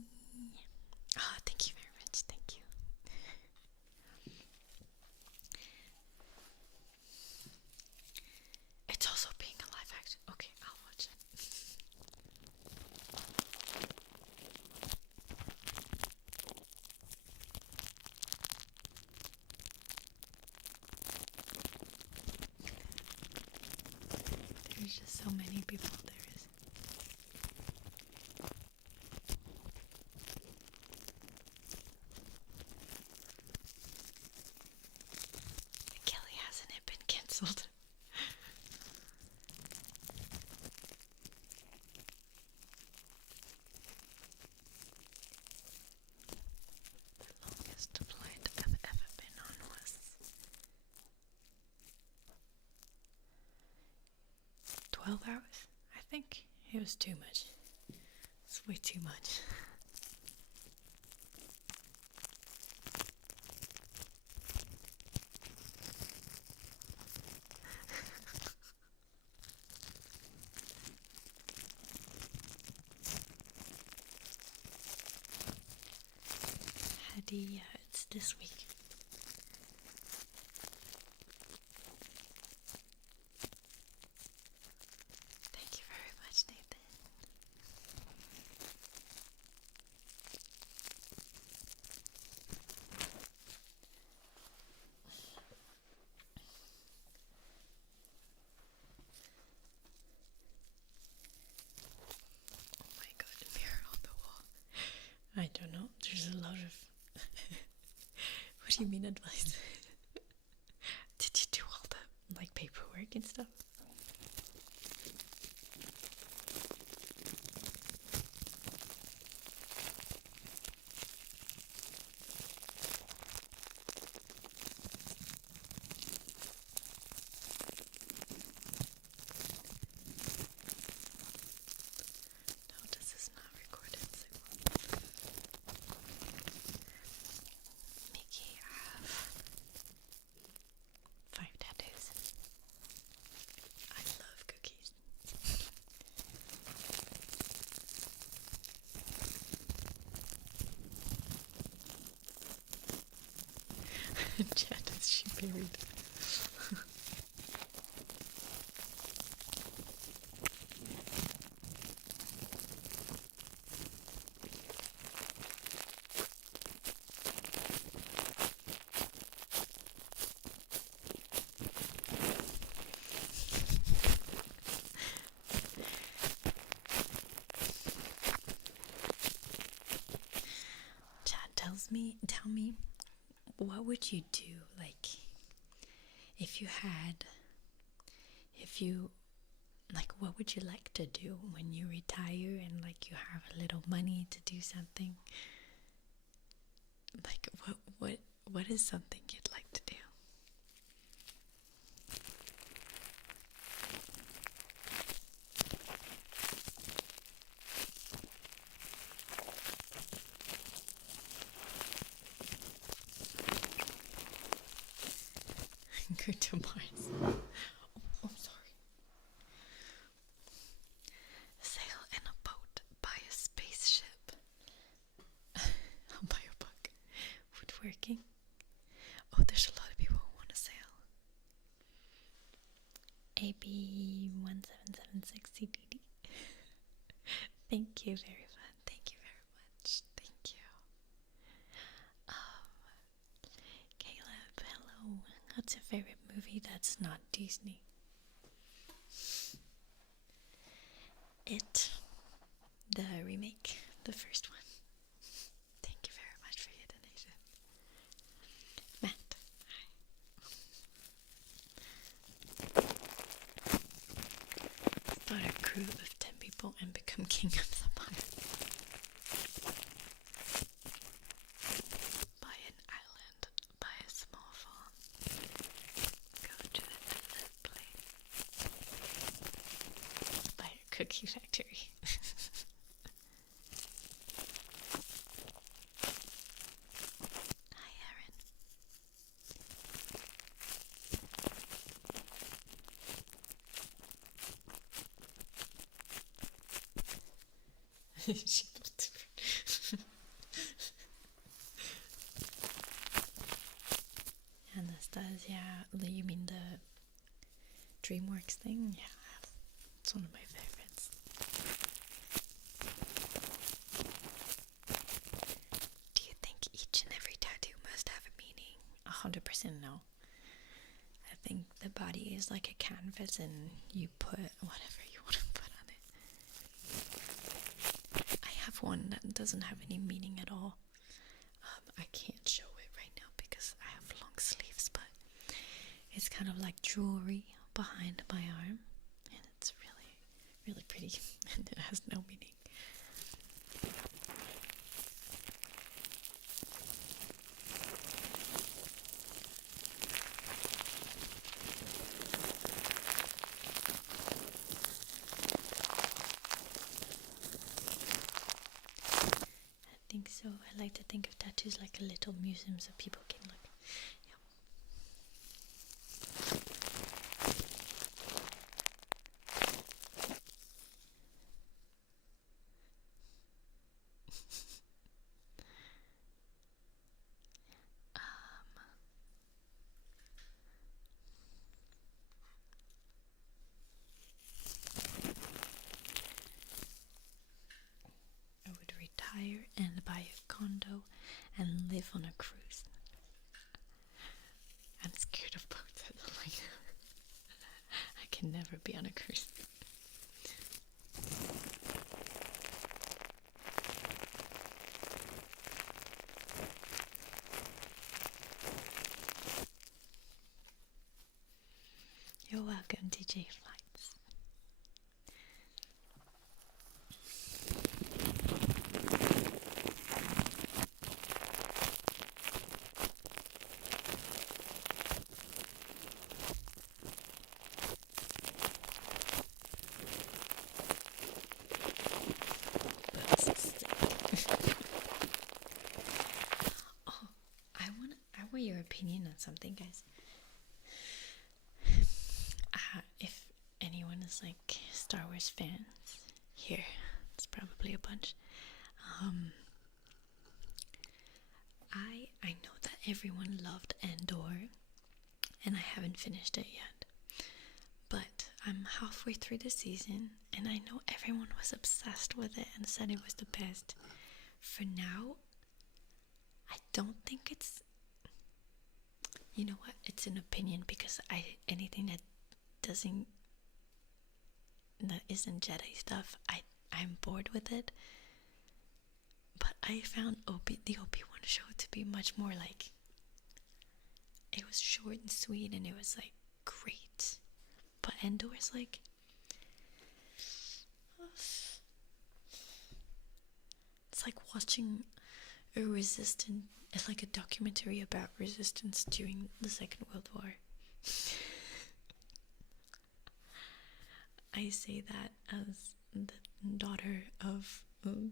Oh, thank you very much. Thank you. It's also being a live action. Okay, I'll watch it. There's just so many people. There is. Kelly, hasn't it been cancelled? The longest flight I've ever been on was 12 hours, I think. It was too much. It's way too much. Hadi, it's this week. Thank you very much, Nathan. Oh my god, a mirror on the wall. I don't know, there's a lot of... What do you mean advice? Did you do all the, like, paperwork and stuff? No, this is not recorded. Mickey, I have 5 tattoos. Chat, is she buried? Chat, tell me, what would you do, like, if you had, if you, like, what would you like to do when you retire and, like, you have a little money to do something? Like, what is something you'd like to do? Go to Mars. Oh, I'm sorry. Sail in a boat, buy a spaceship. I'll buy a book. Woodworking. Oh, there's a lot of people who want to sail. AB1776CDD. Thank you very much. Thank you very much. Thank you. Caleb, hello. What's your favorite movie that's not Disney? It. The remake. The first one. Thank you very much for your donation. Matt. Hi. Start a crew of 10 people and become king of the pirates. Buy an island, buy a small farm, go to the desert place, buy a cookie factory. Hi, Aaron. She looked Anastasia, you mean the DreamWorks thing? Yeah, it's one of my favorites. Do you think each and every tattoo must have a meaning? 100% no. I think the body is like a canvas and you put whatever you want to put on it. I have one that doesn't have any meaning at all. I can't show it right now because I have long sleeves, but it's kind of like jewelry behind my arm, and it's really, really pretty, and it has no meaning. I think so. I like to think of tattoos like a little museum so people can look. I would retire and buy a condo and live on a cruise. I'm scared of boats. I can never be on a cruise. You're welcome, DJ Flights. Oh, I want your opinion on something, guys. If anyone is like Star Wars fans here, it's probably a bunch. I know that everyone loved Andor, and I haven't finished it yet. But I'm halfway through the season, and I know everyone was obsessed with it and said it was the best. For now, I don't think it's. You know what? It's an opinion because anything doesn't that isn't Jedi stuff, I'm bored with it. But I found the Obi-Wan show to be much more like, it was short and sweet and it was like great. But Endor is like, it's like watching a resistance. It's like a documentary about resistance during the Second World War. I say that as the daughter of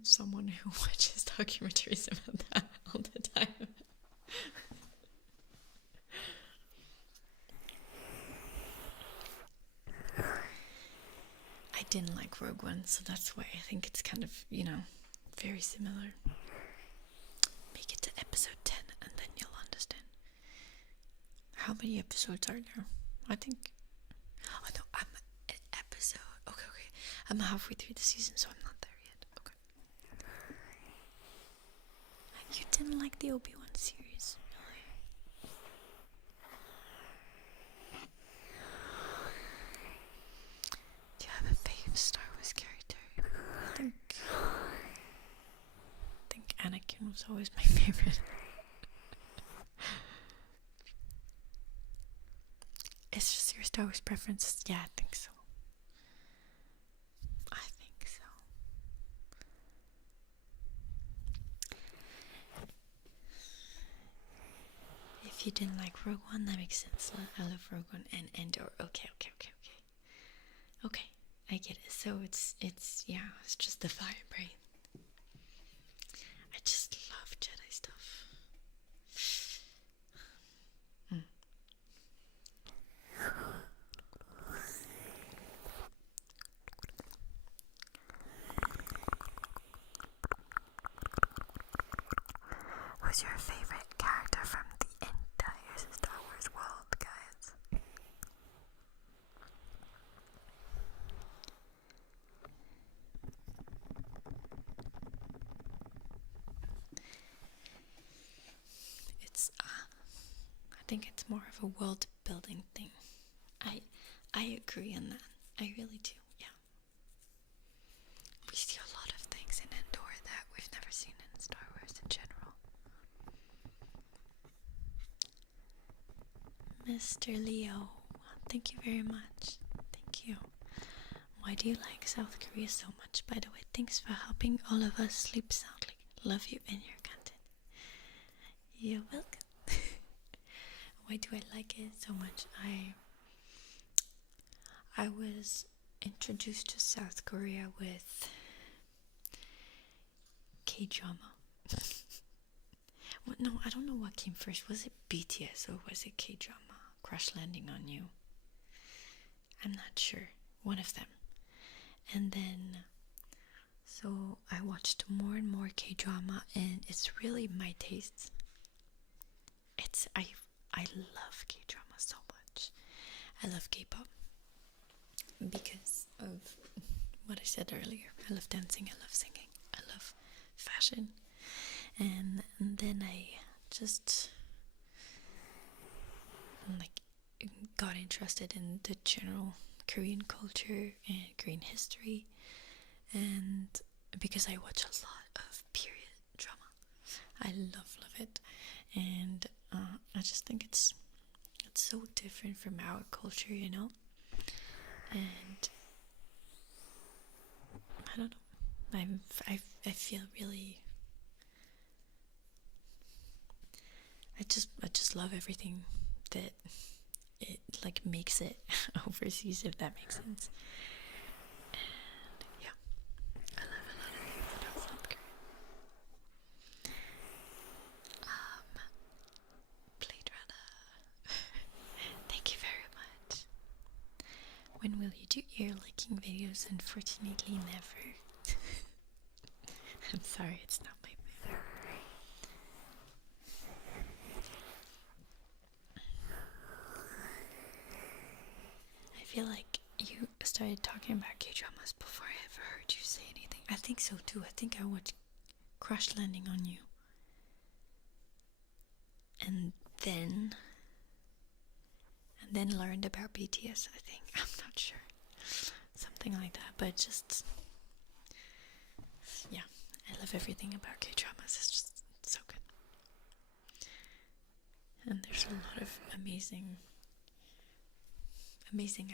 someone who watches documentaries about that all the time. I didn't like Rogue One, so that's why I think it's kind of, very similar. Make it to episode 10 and then you'll understand. How many episodes are there? I think. Oh no, I'm at episode. Okay. I'm halfway through the season, so I'm not there yet. Okay. You didn't like the Obi-Wan series, really? Do you have a favorite Star Wars character? I think Anakin was always my favorite. It's just your Star Wars preferences. Yeah, I think so. If you didn't like Rogue One, that makes sense. I love Rogue One and Endor. Okay. Okay, I get it. So it's just the vibe, right? I just love Jedi stuff. Who's your favorite character from the entire Star Wars world, guys? I think it's more of a world building thing. I agree on that. I really do. Yeah. We see a lot of things in Endor that we've never seen in Star Wars in general. Mr. Leo, thank you very much. Thank you. Why do you like South Korea so much, by the way? Thanks for helping all of us sleep soundly. Love you and your content. You're welcome. Why do I like it so much? I was introduced to South Korea with K-drama. Well, no, I don't know what came first. Was it BTS or was it K-drama? Crash Landing on You. I'm not sure. One of them. And then, so I watched more and more K-drama, and it's really my taste. I love K-drama so much. I love K-pop because of what I said earlier. I love dancing, I love singing, I love fashion. And then I just got interested in the general Korean culture and Korean history, and because I watch a lot of period drama, I love it, and I just think it's so different from our culture, and I don't know. I feel really. I just love everything that it makes it overseas, if that makes sense. And yeah, I love a lot of things about South Korea. Blade Runner. Thank you very much. When will you do ear licking videos? Unfortunately, never. I'm sorry, it's not my favorite. started talking about K-dramas before I ever heard you say anything. I think so too. I think I watched Crash Landing on You. And then learned about BTS, I think. I'm not sure. Something like that. But just, yeah. I love everything about K-dramas. It's just so good. And there's a lot of amazing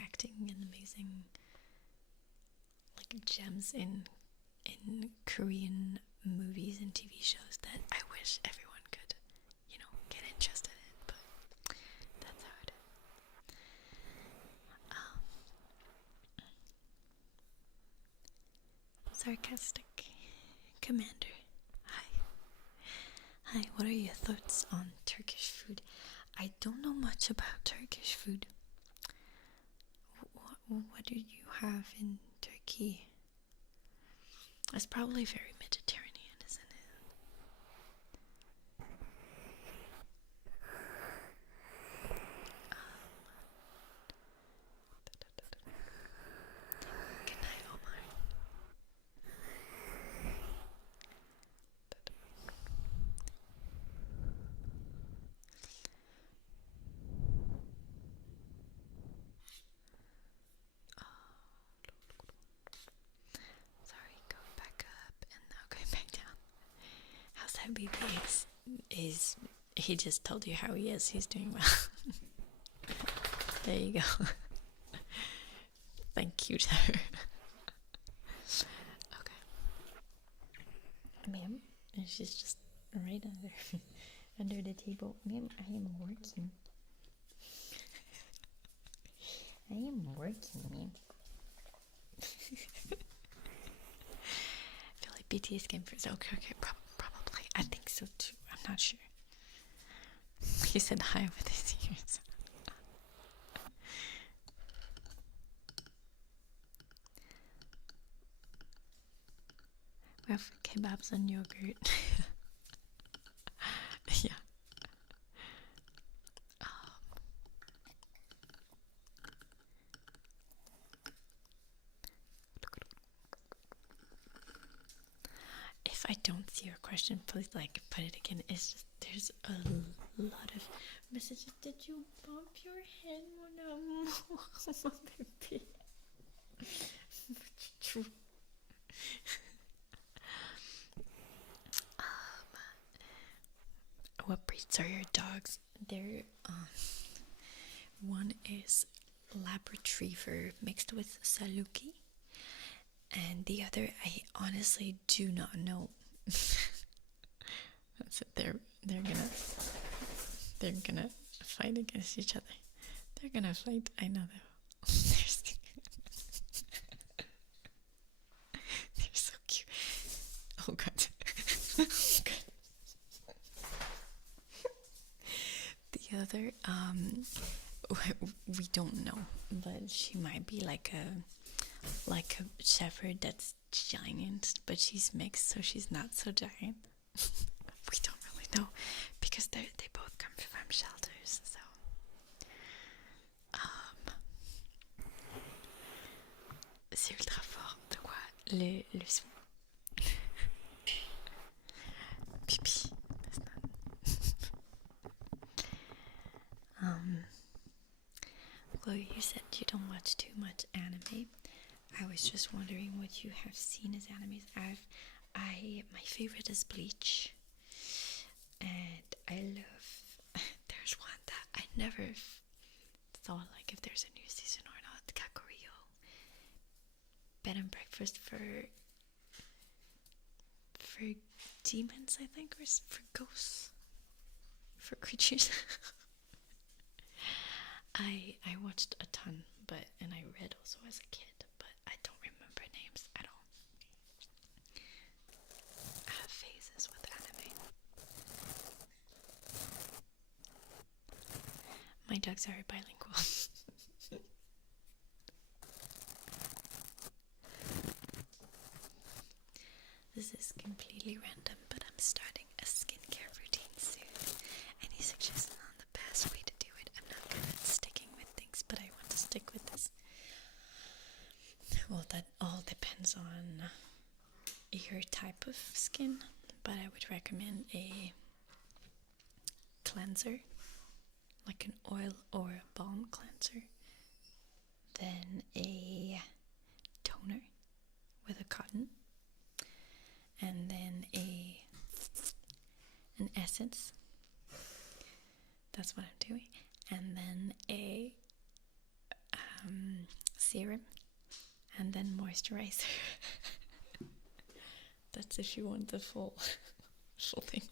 acting and amazing like gems in Korean movies and TV shows that I wish everyone could, get interested in, but that's how it is. Sarcastic Commander. Hi, what are your thoughts on Turkish food? I don't know much about Turkish food. What do you have in Turkey? It's probably very Mediterranean, isn't it? Good night, Omar. Sorry, going back up and now going back down. How's that baby? Is he just told you how he is? He's doing well. There you go. Thank you, sir. Okay. Ma'am, and she's just right under the table. Ma'am, I am working. I am working, ma'am. I feel like BTS came first. Okay, probably. I think so too. I'm not sure. He said hi with his ears. We have kebabs and yogurt. Yeah. If I don't see your question, please put it again. It's just there's a lot of messages. Did you bump your head, mon amour? My baby. What breeds are your dogs? They're one is Lab Retriever mixed with Saluki, and the other I honestly do not know. That's it. They're gonna fight against each other. They're gonna fight. I know that. They're so cute. Oh god. The other, we don't know, but she might be like a shepherd that's giant, but she's mixed, so she's not so giant. We don't really know because they both come from shelters. So, c'est ultra fort. De quoi? Le pipi. Chloe, you said you don't watch too much anime. I was just wondering what you have seen as animes. My favorite is Bleach, and I love. There's one that I never thought if there's a new season or not. Kakurio, bed and breakfast for demons, I think, or for ghosts, for creatures. I watched a ton, and I read also as a kid, but I don't remember names at all. I have phases with anime. My dogs are bilingual. This is completely random, but I'm starting a skincare routine soon. Any suggestions on the best way to do it? I'm not good at sticking with things, but I want to stick with this. but I would recommend a cleanser, like an oil or a balm cleanser, then a toner with a cotton, and then an essence. That's what I'm doing, and then a serum, and then moisturizer. That's if you want the full thing.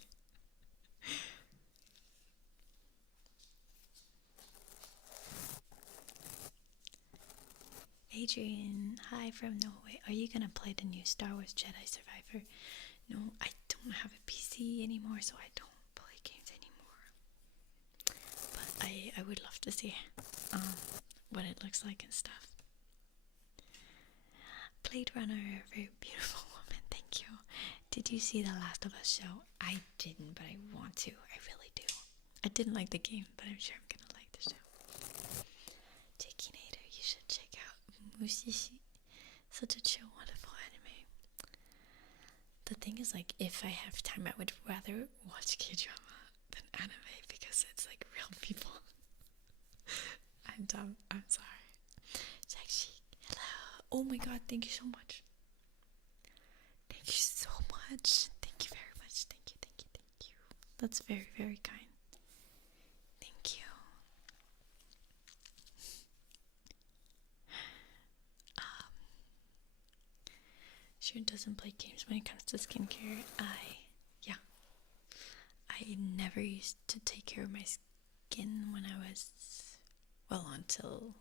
Adrian, hi from Norway. Are you gonna play the new Star Wars Jedi Survivor? No, I don't have a PC anymore, so I don't play games anymore. But I would love to see what it looks like and stuff. Blade Runner, very beautiful woman, thank you. Did you see the Last of Us show? I didn't, but I want to. I really do. I didn't like the game, but I'm sure I'm gonna like the show. Takinator, you should check out Mushishi. Such a chill, wonderful anime. The thing is, like, if I have time, I would rather watch K-drama than anime because it's like real people. I'm dumb. I'm sorry. Sexy. Hello. Oh my god, thank you so much. Thank you so much. Thank you very much. Thank you, thank you, thank you. That's very, very kind. Thank you. She doesn't play games when it comes to skincare. I never used to take care of my skin when I was, well, until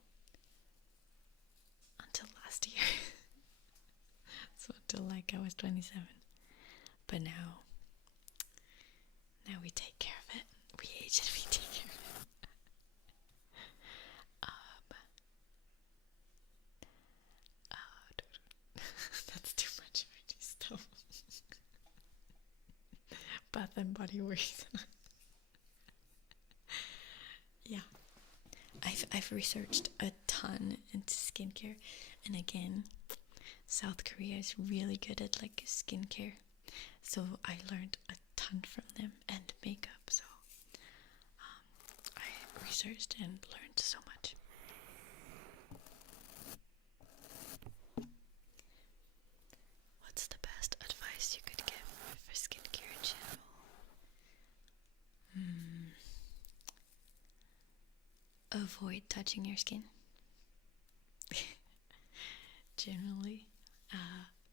last year. So until like I was 27. But now we take care of it. We age and we take care of it. That's too much already. Stop. Bath and Body Works. Yeah, I've researched a ton into skincare, and again, South Korea is really good at like skincare, so I learned a ton from them, and makeup. So I researched and learned so much. What's the best advice you could give for skincare in general? Avoid touching your skin. Generally,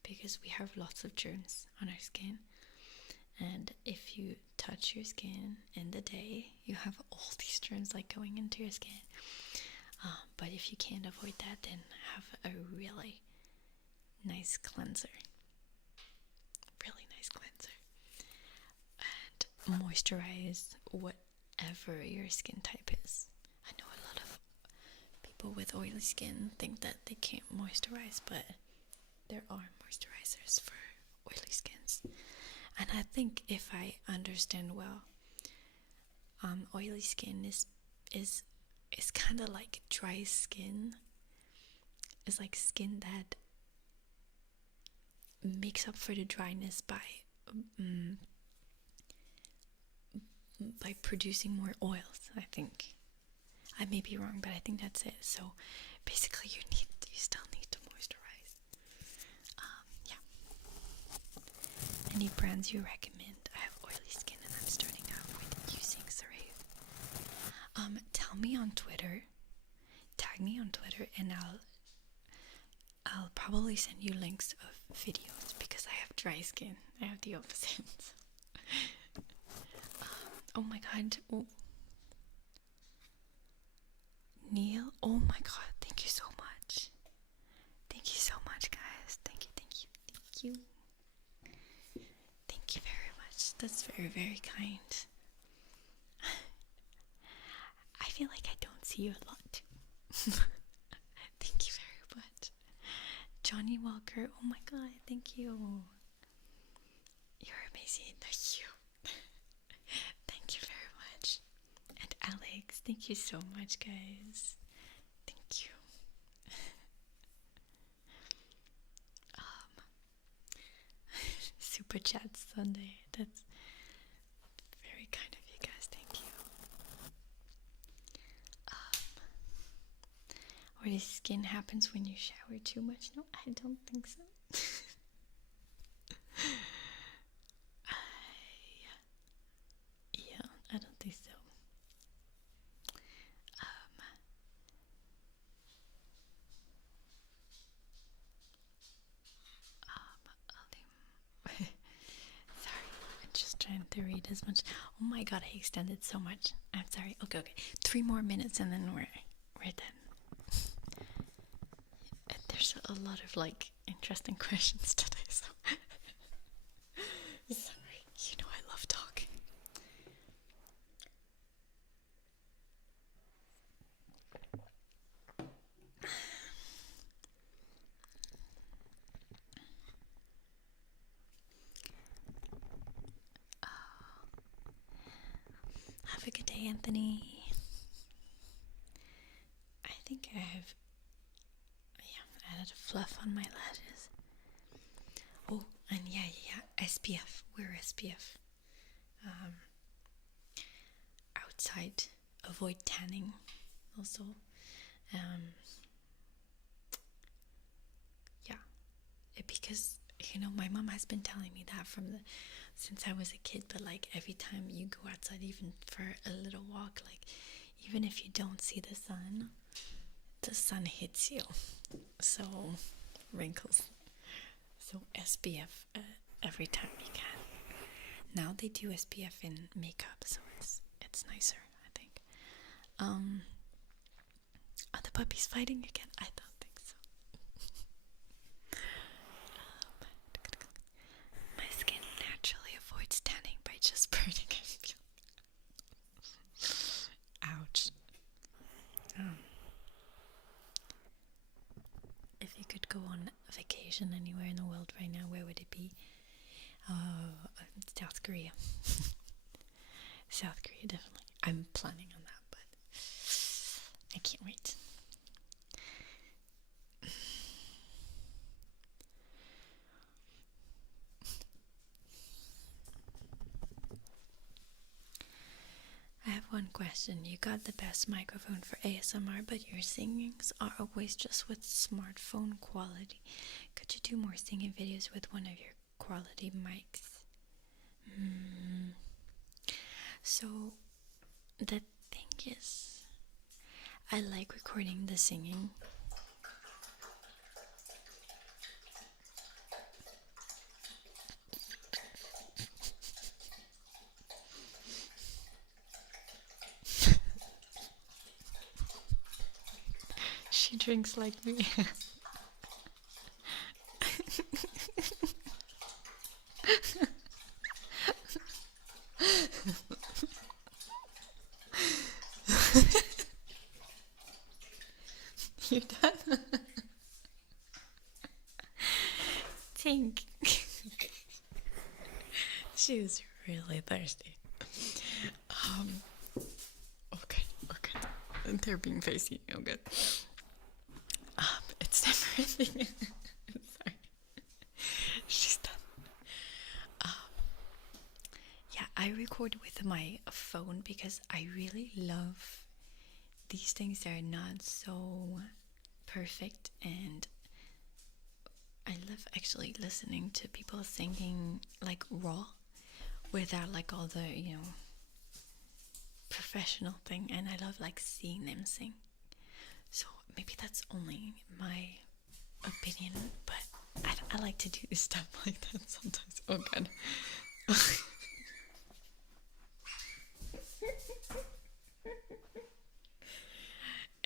because we have lots of germs on our skin, and if you touch your skin in the day, you have all these germs like going into your skin. But if you can't avoid that, then have a really nice cleanser. Really nice cleanser. And moisturize whatever your skin type is. I know a lot of people with oily skin think that they can't moisturize, but there are moisturizers for oily skins. And I think if I understand well, oily skin is kind of like dry skin. It's like skin that makes up for the dryness by producing more oils. I think I may be wrong, but I think that's it. So basically, you still need to moisturize. Yeah. Any brands you recommend? I have oily skin and I'm starting out with using CeraVe. Tell me on Twitter. Tag me on Twitter, and I'll probably send you links of videos because I have dry skin. I have the opposite. Oh my god. Oh. Neil, oh my god, thank you so much. Thank you so much, guys. Thank you, thank you, thank you. Thank you very much. That's very, very kind. I feel like I don't see you a lot. Thank you very much. Johnny Walker, oh my god, thank you. You're amazing. Thank you. Thank you very much. And Alex, thank you so much, guys. Thank you. Super Chat Sunday. That's very kind of you guys. Thank you. Or the skin happens when you shower too much. No, I don't think so. Yeah, I don't think so. Sorry, I'm just trying to read as much. Oh my god, I extended so much. I'm sorry. Okay, okay. 3 more minutes and then we're done. And there's a lot of like interesting questions today, so sorry. You know I love talking. Have a good day, Anthony. I think I have, added fluff on my lashes. Oh, and yeah, SPF. Wear SPF. Outside, avoid tanning. Also, because my mom has been telling me that since I was a kid. But like every time you go outside, even for a little walk, like even if you don't see the sun hits you. So wrinkles. So SPF every time you can. Now they do SPF in makeup, so it's nicer, I think. Are the puppies fighting again? I don't think so. My skin naturally avoids tanning by just burning. Ouch. If you could go on vacation anywhere in the world right now, where would it be? South Korea. South Korea, definitely. I'm planning on that, but I can't wait. I have one question. You got the best microphone for ASMR, but your singings are always just with smartphone quality. Could you do more singing videos with one of your quality mics? So, the thing is, I like recording the singing. She drinks like me. You're done? Tink. She's really thirsty. Okay. They're being facey. Okay. It's never ending. Sorry. She's done. Yeah, I record with my phone because I really love these things that are not so perfect, and I love actually listening to people singing like raw without like all the professional thing, and I love like seeing them sing. So maybe that's only my opinion, but I like to do stuff like that sometimes. Oh god.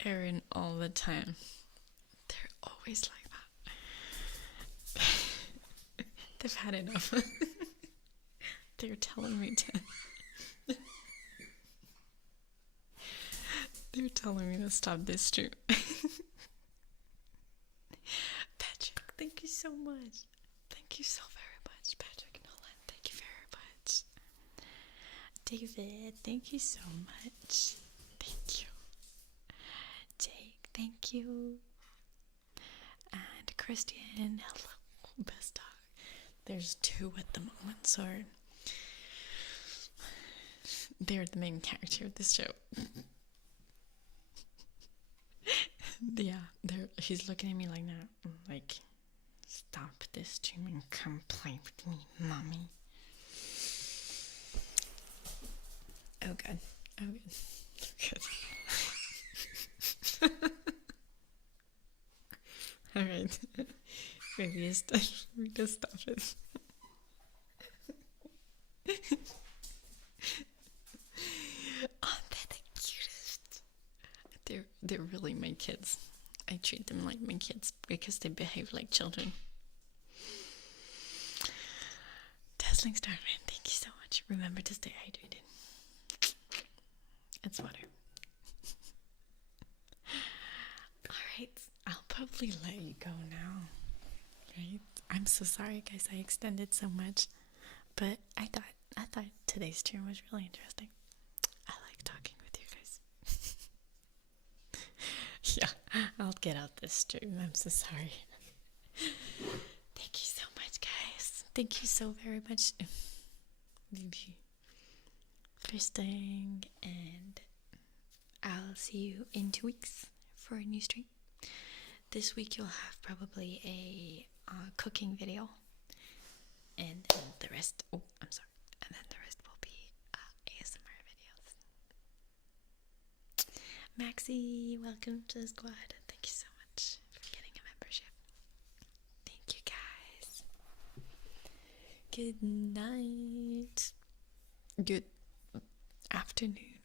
Aaron all the time. They're always like that. They've had enough. They're telling me to. They're telling me to stop this too. Patrick, thank you so much. Thank you so very much, Patrick Nolan. Thank you very much. David, thank you so much. Thank you. Jake, thank you. And Christian, hello, best dog. There's 2 at the moment, so they're the main character of this show. Yeah, he's looking at me like that. Like, stop this stream and come play with me, mommy. Oh god. Oh good. Alright. Maybe it's time for me to stop it. Oh, they're the cutest. They're really my kids. I treat them like my kids because they behave like children. Dazzling Starman, thank you so much. Remember to stay hydrated. It's water. Alright, I'll probably let you go now. Right? I'm so sorry guys I extended so much. But I thought today's stream was really interesting. I like talking with you guys. Yeah, I'll get out this stream. I'm so sorry. Thank you so much, guys. Thank you so very much for staying, and I'll see you in 2 weeks for a new stream. This week you'll have probably a cooking video, and then the rest. Oh, I'm sorry. And then the rest will be ASMR videos. Maxie, welcome to the squad. Thank you so much for getting a membership. Thank you guys. Good night. Good afternoon.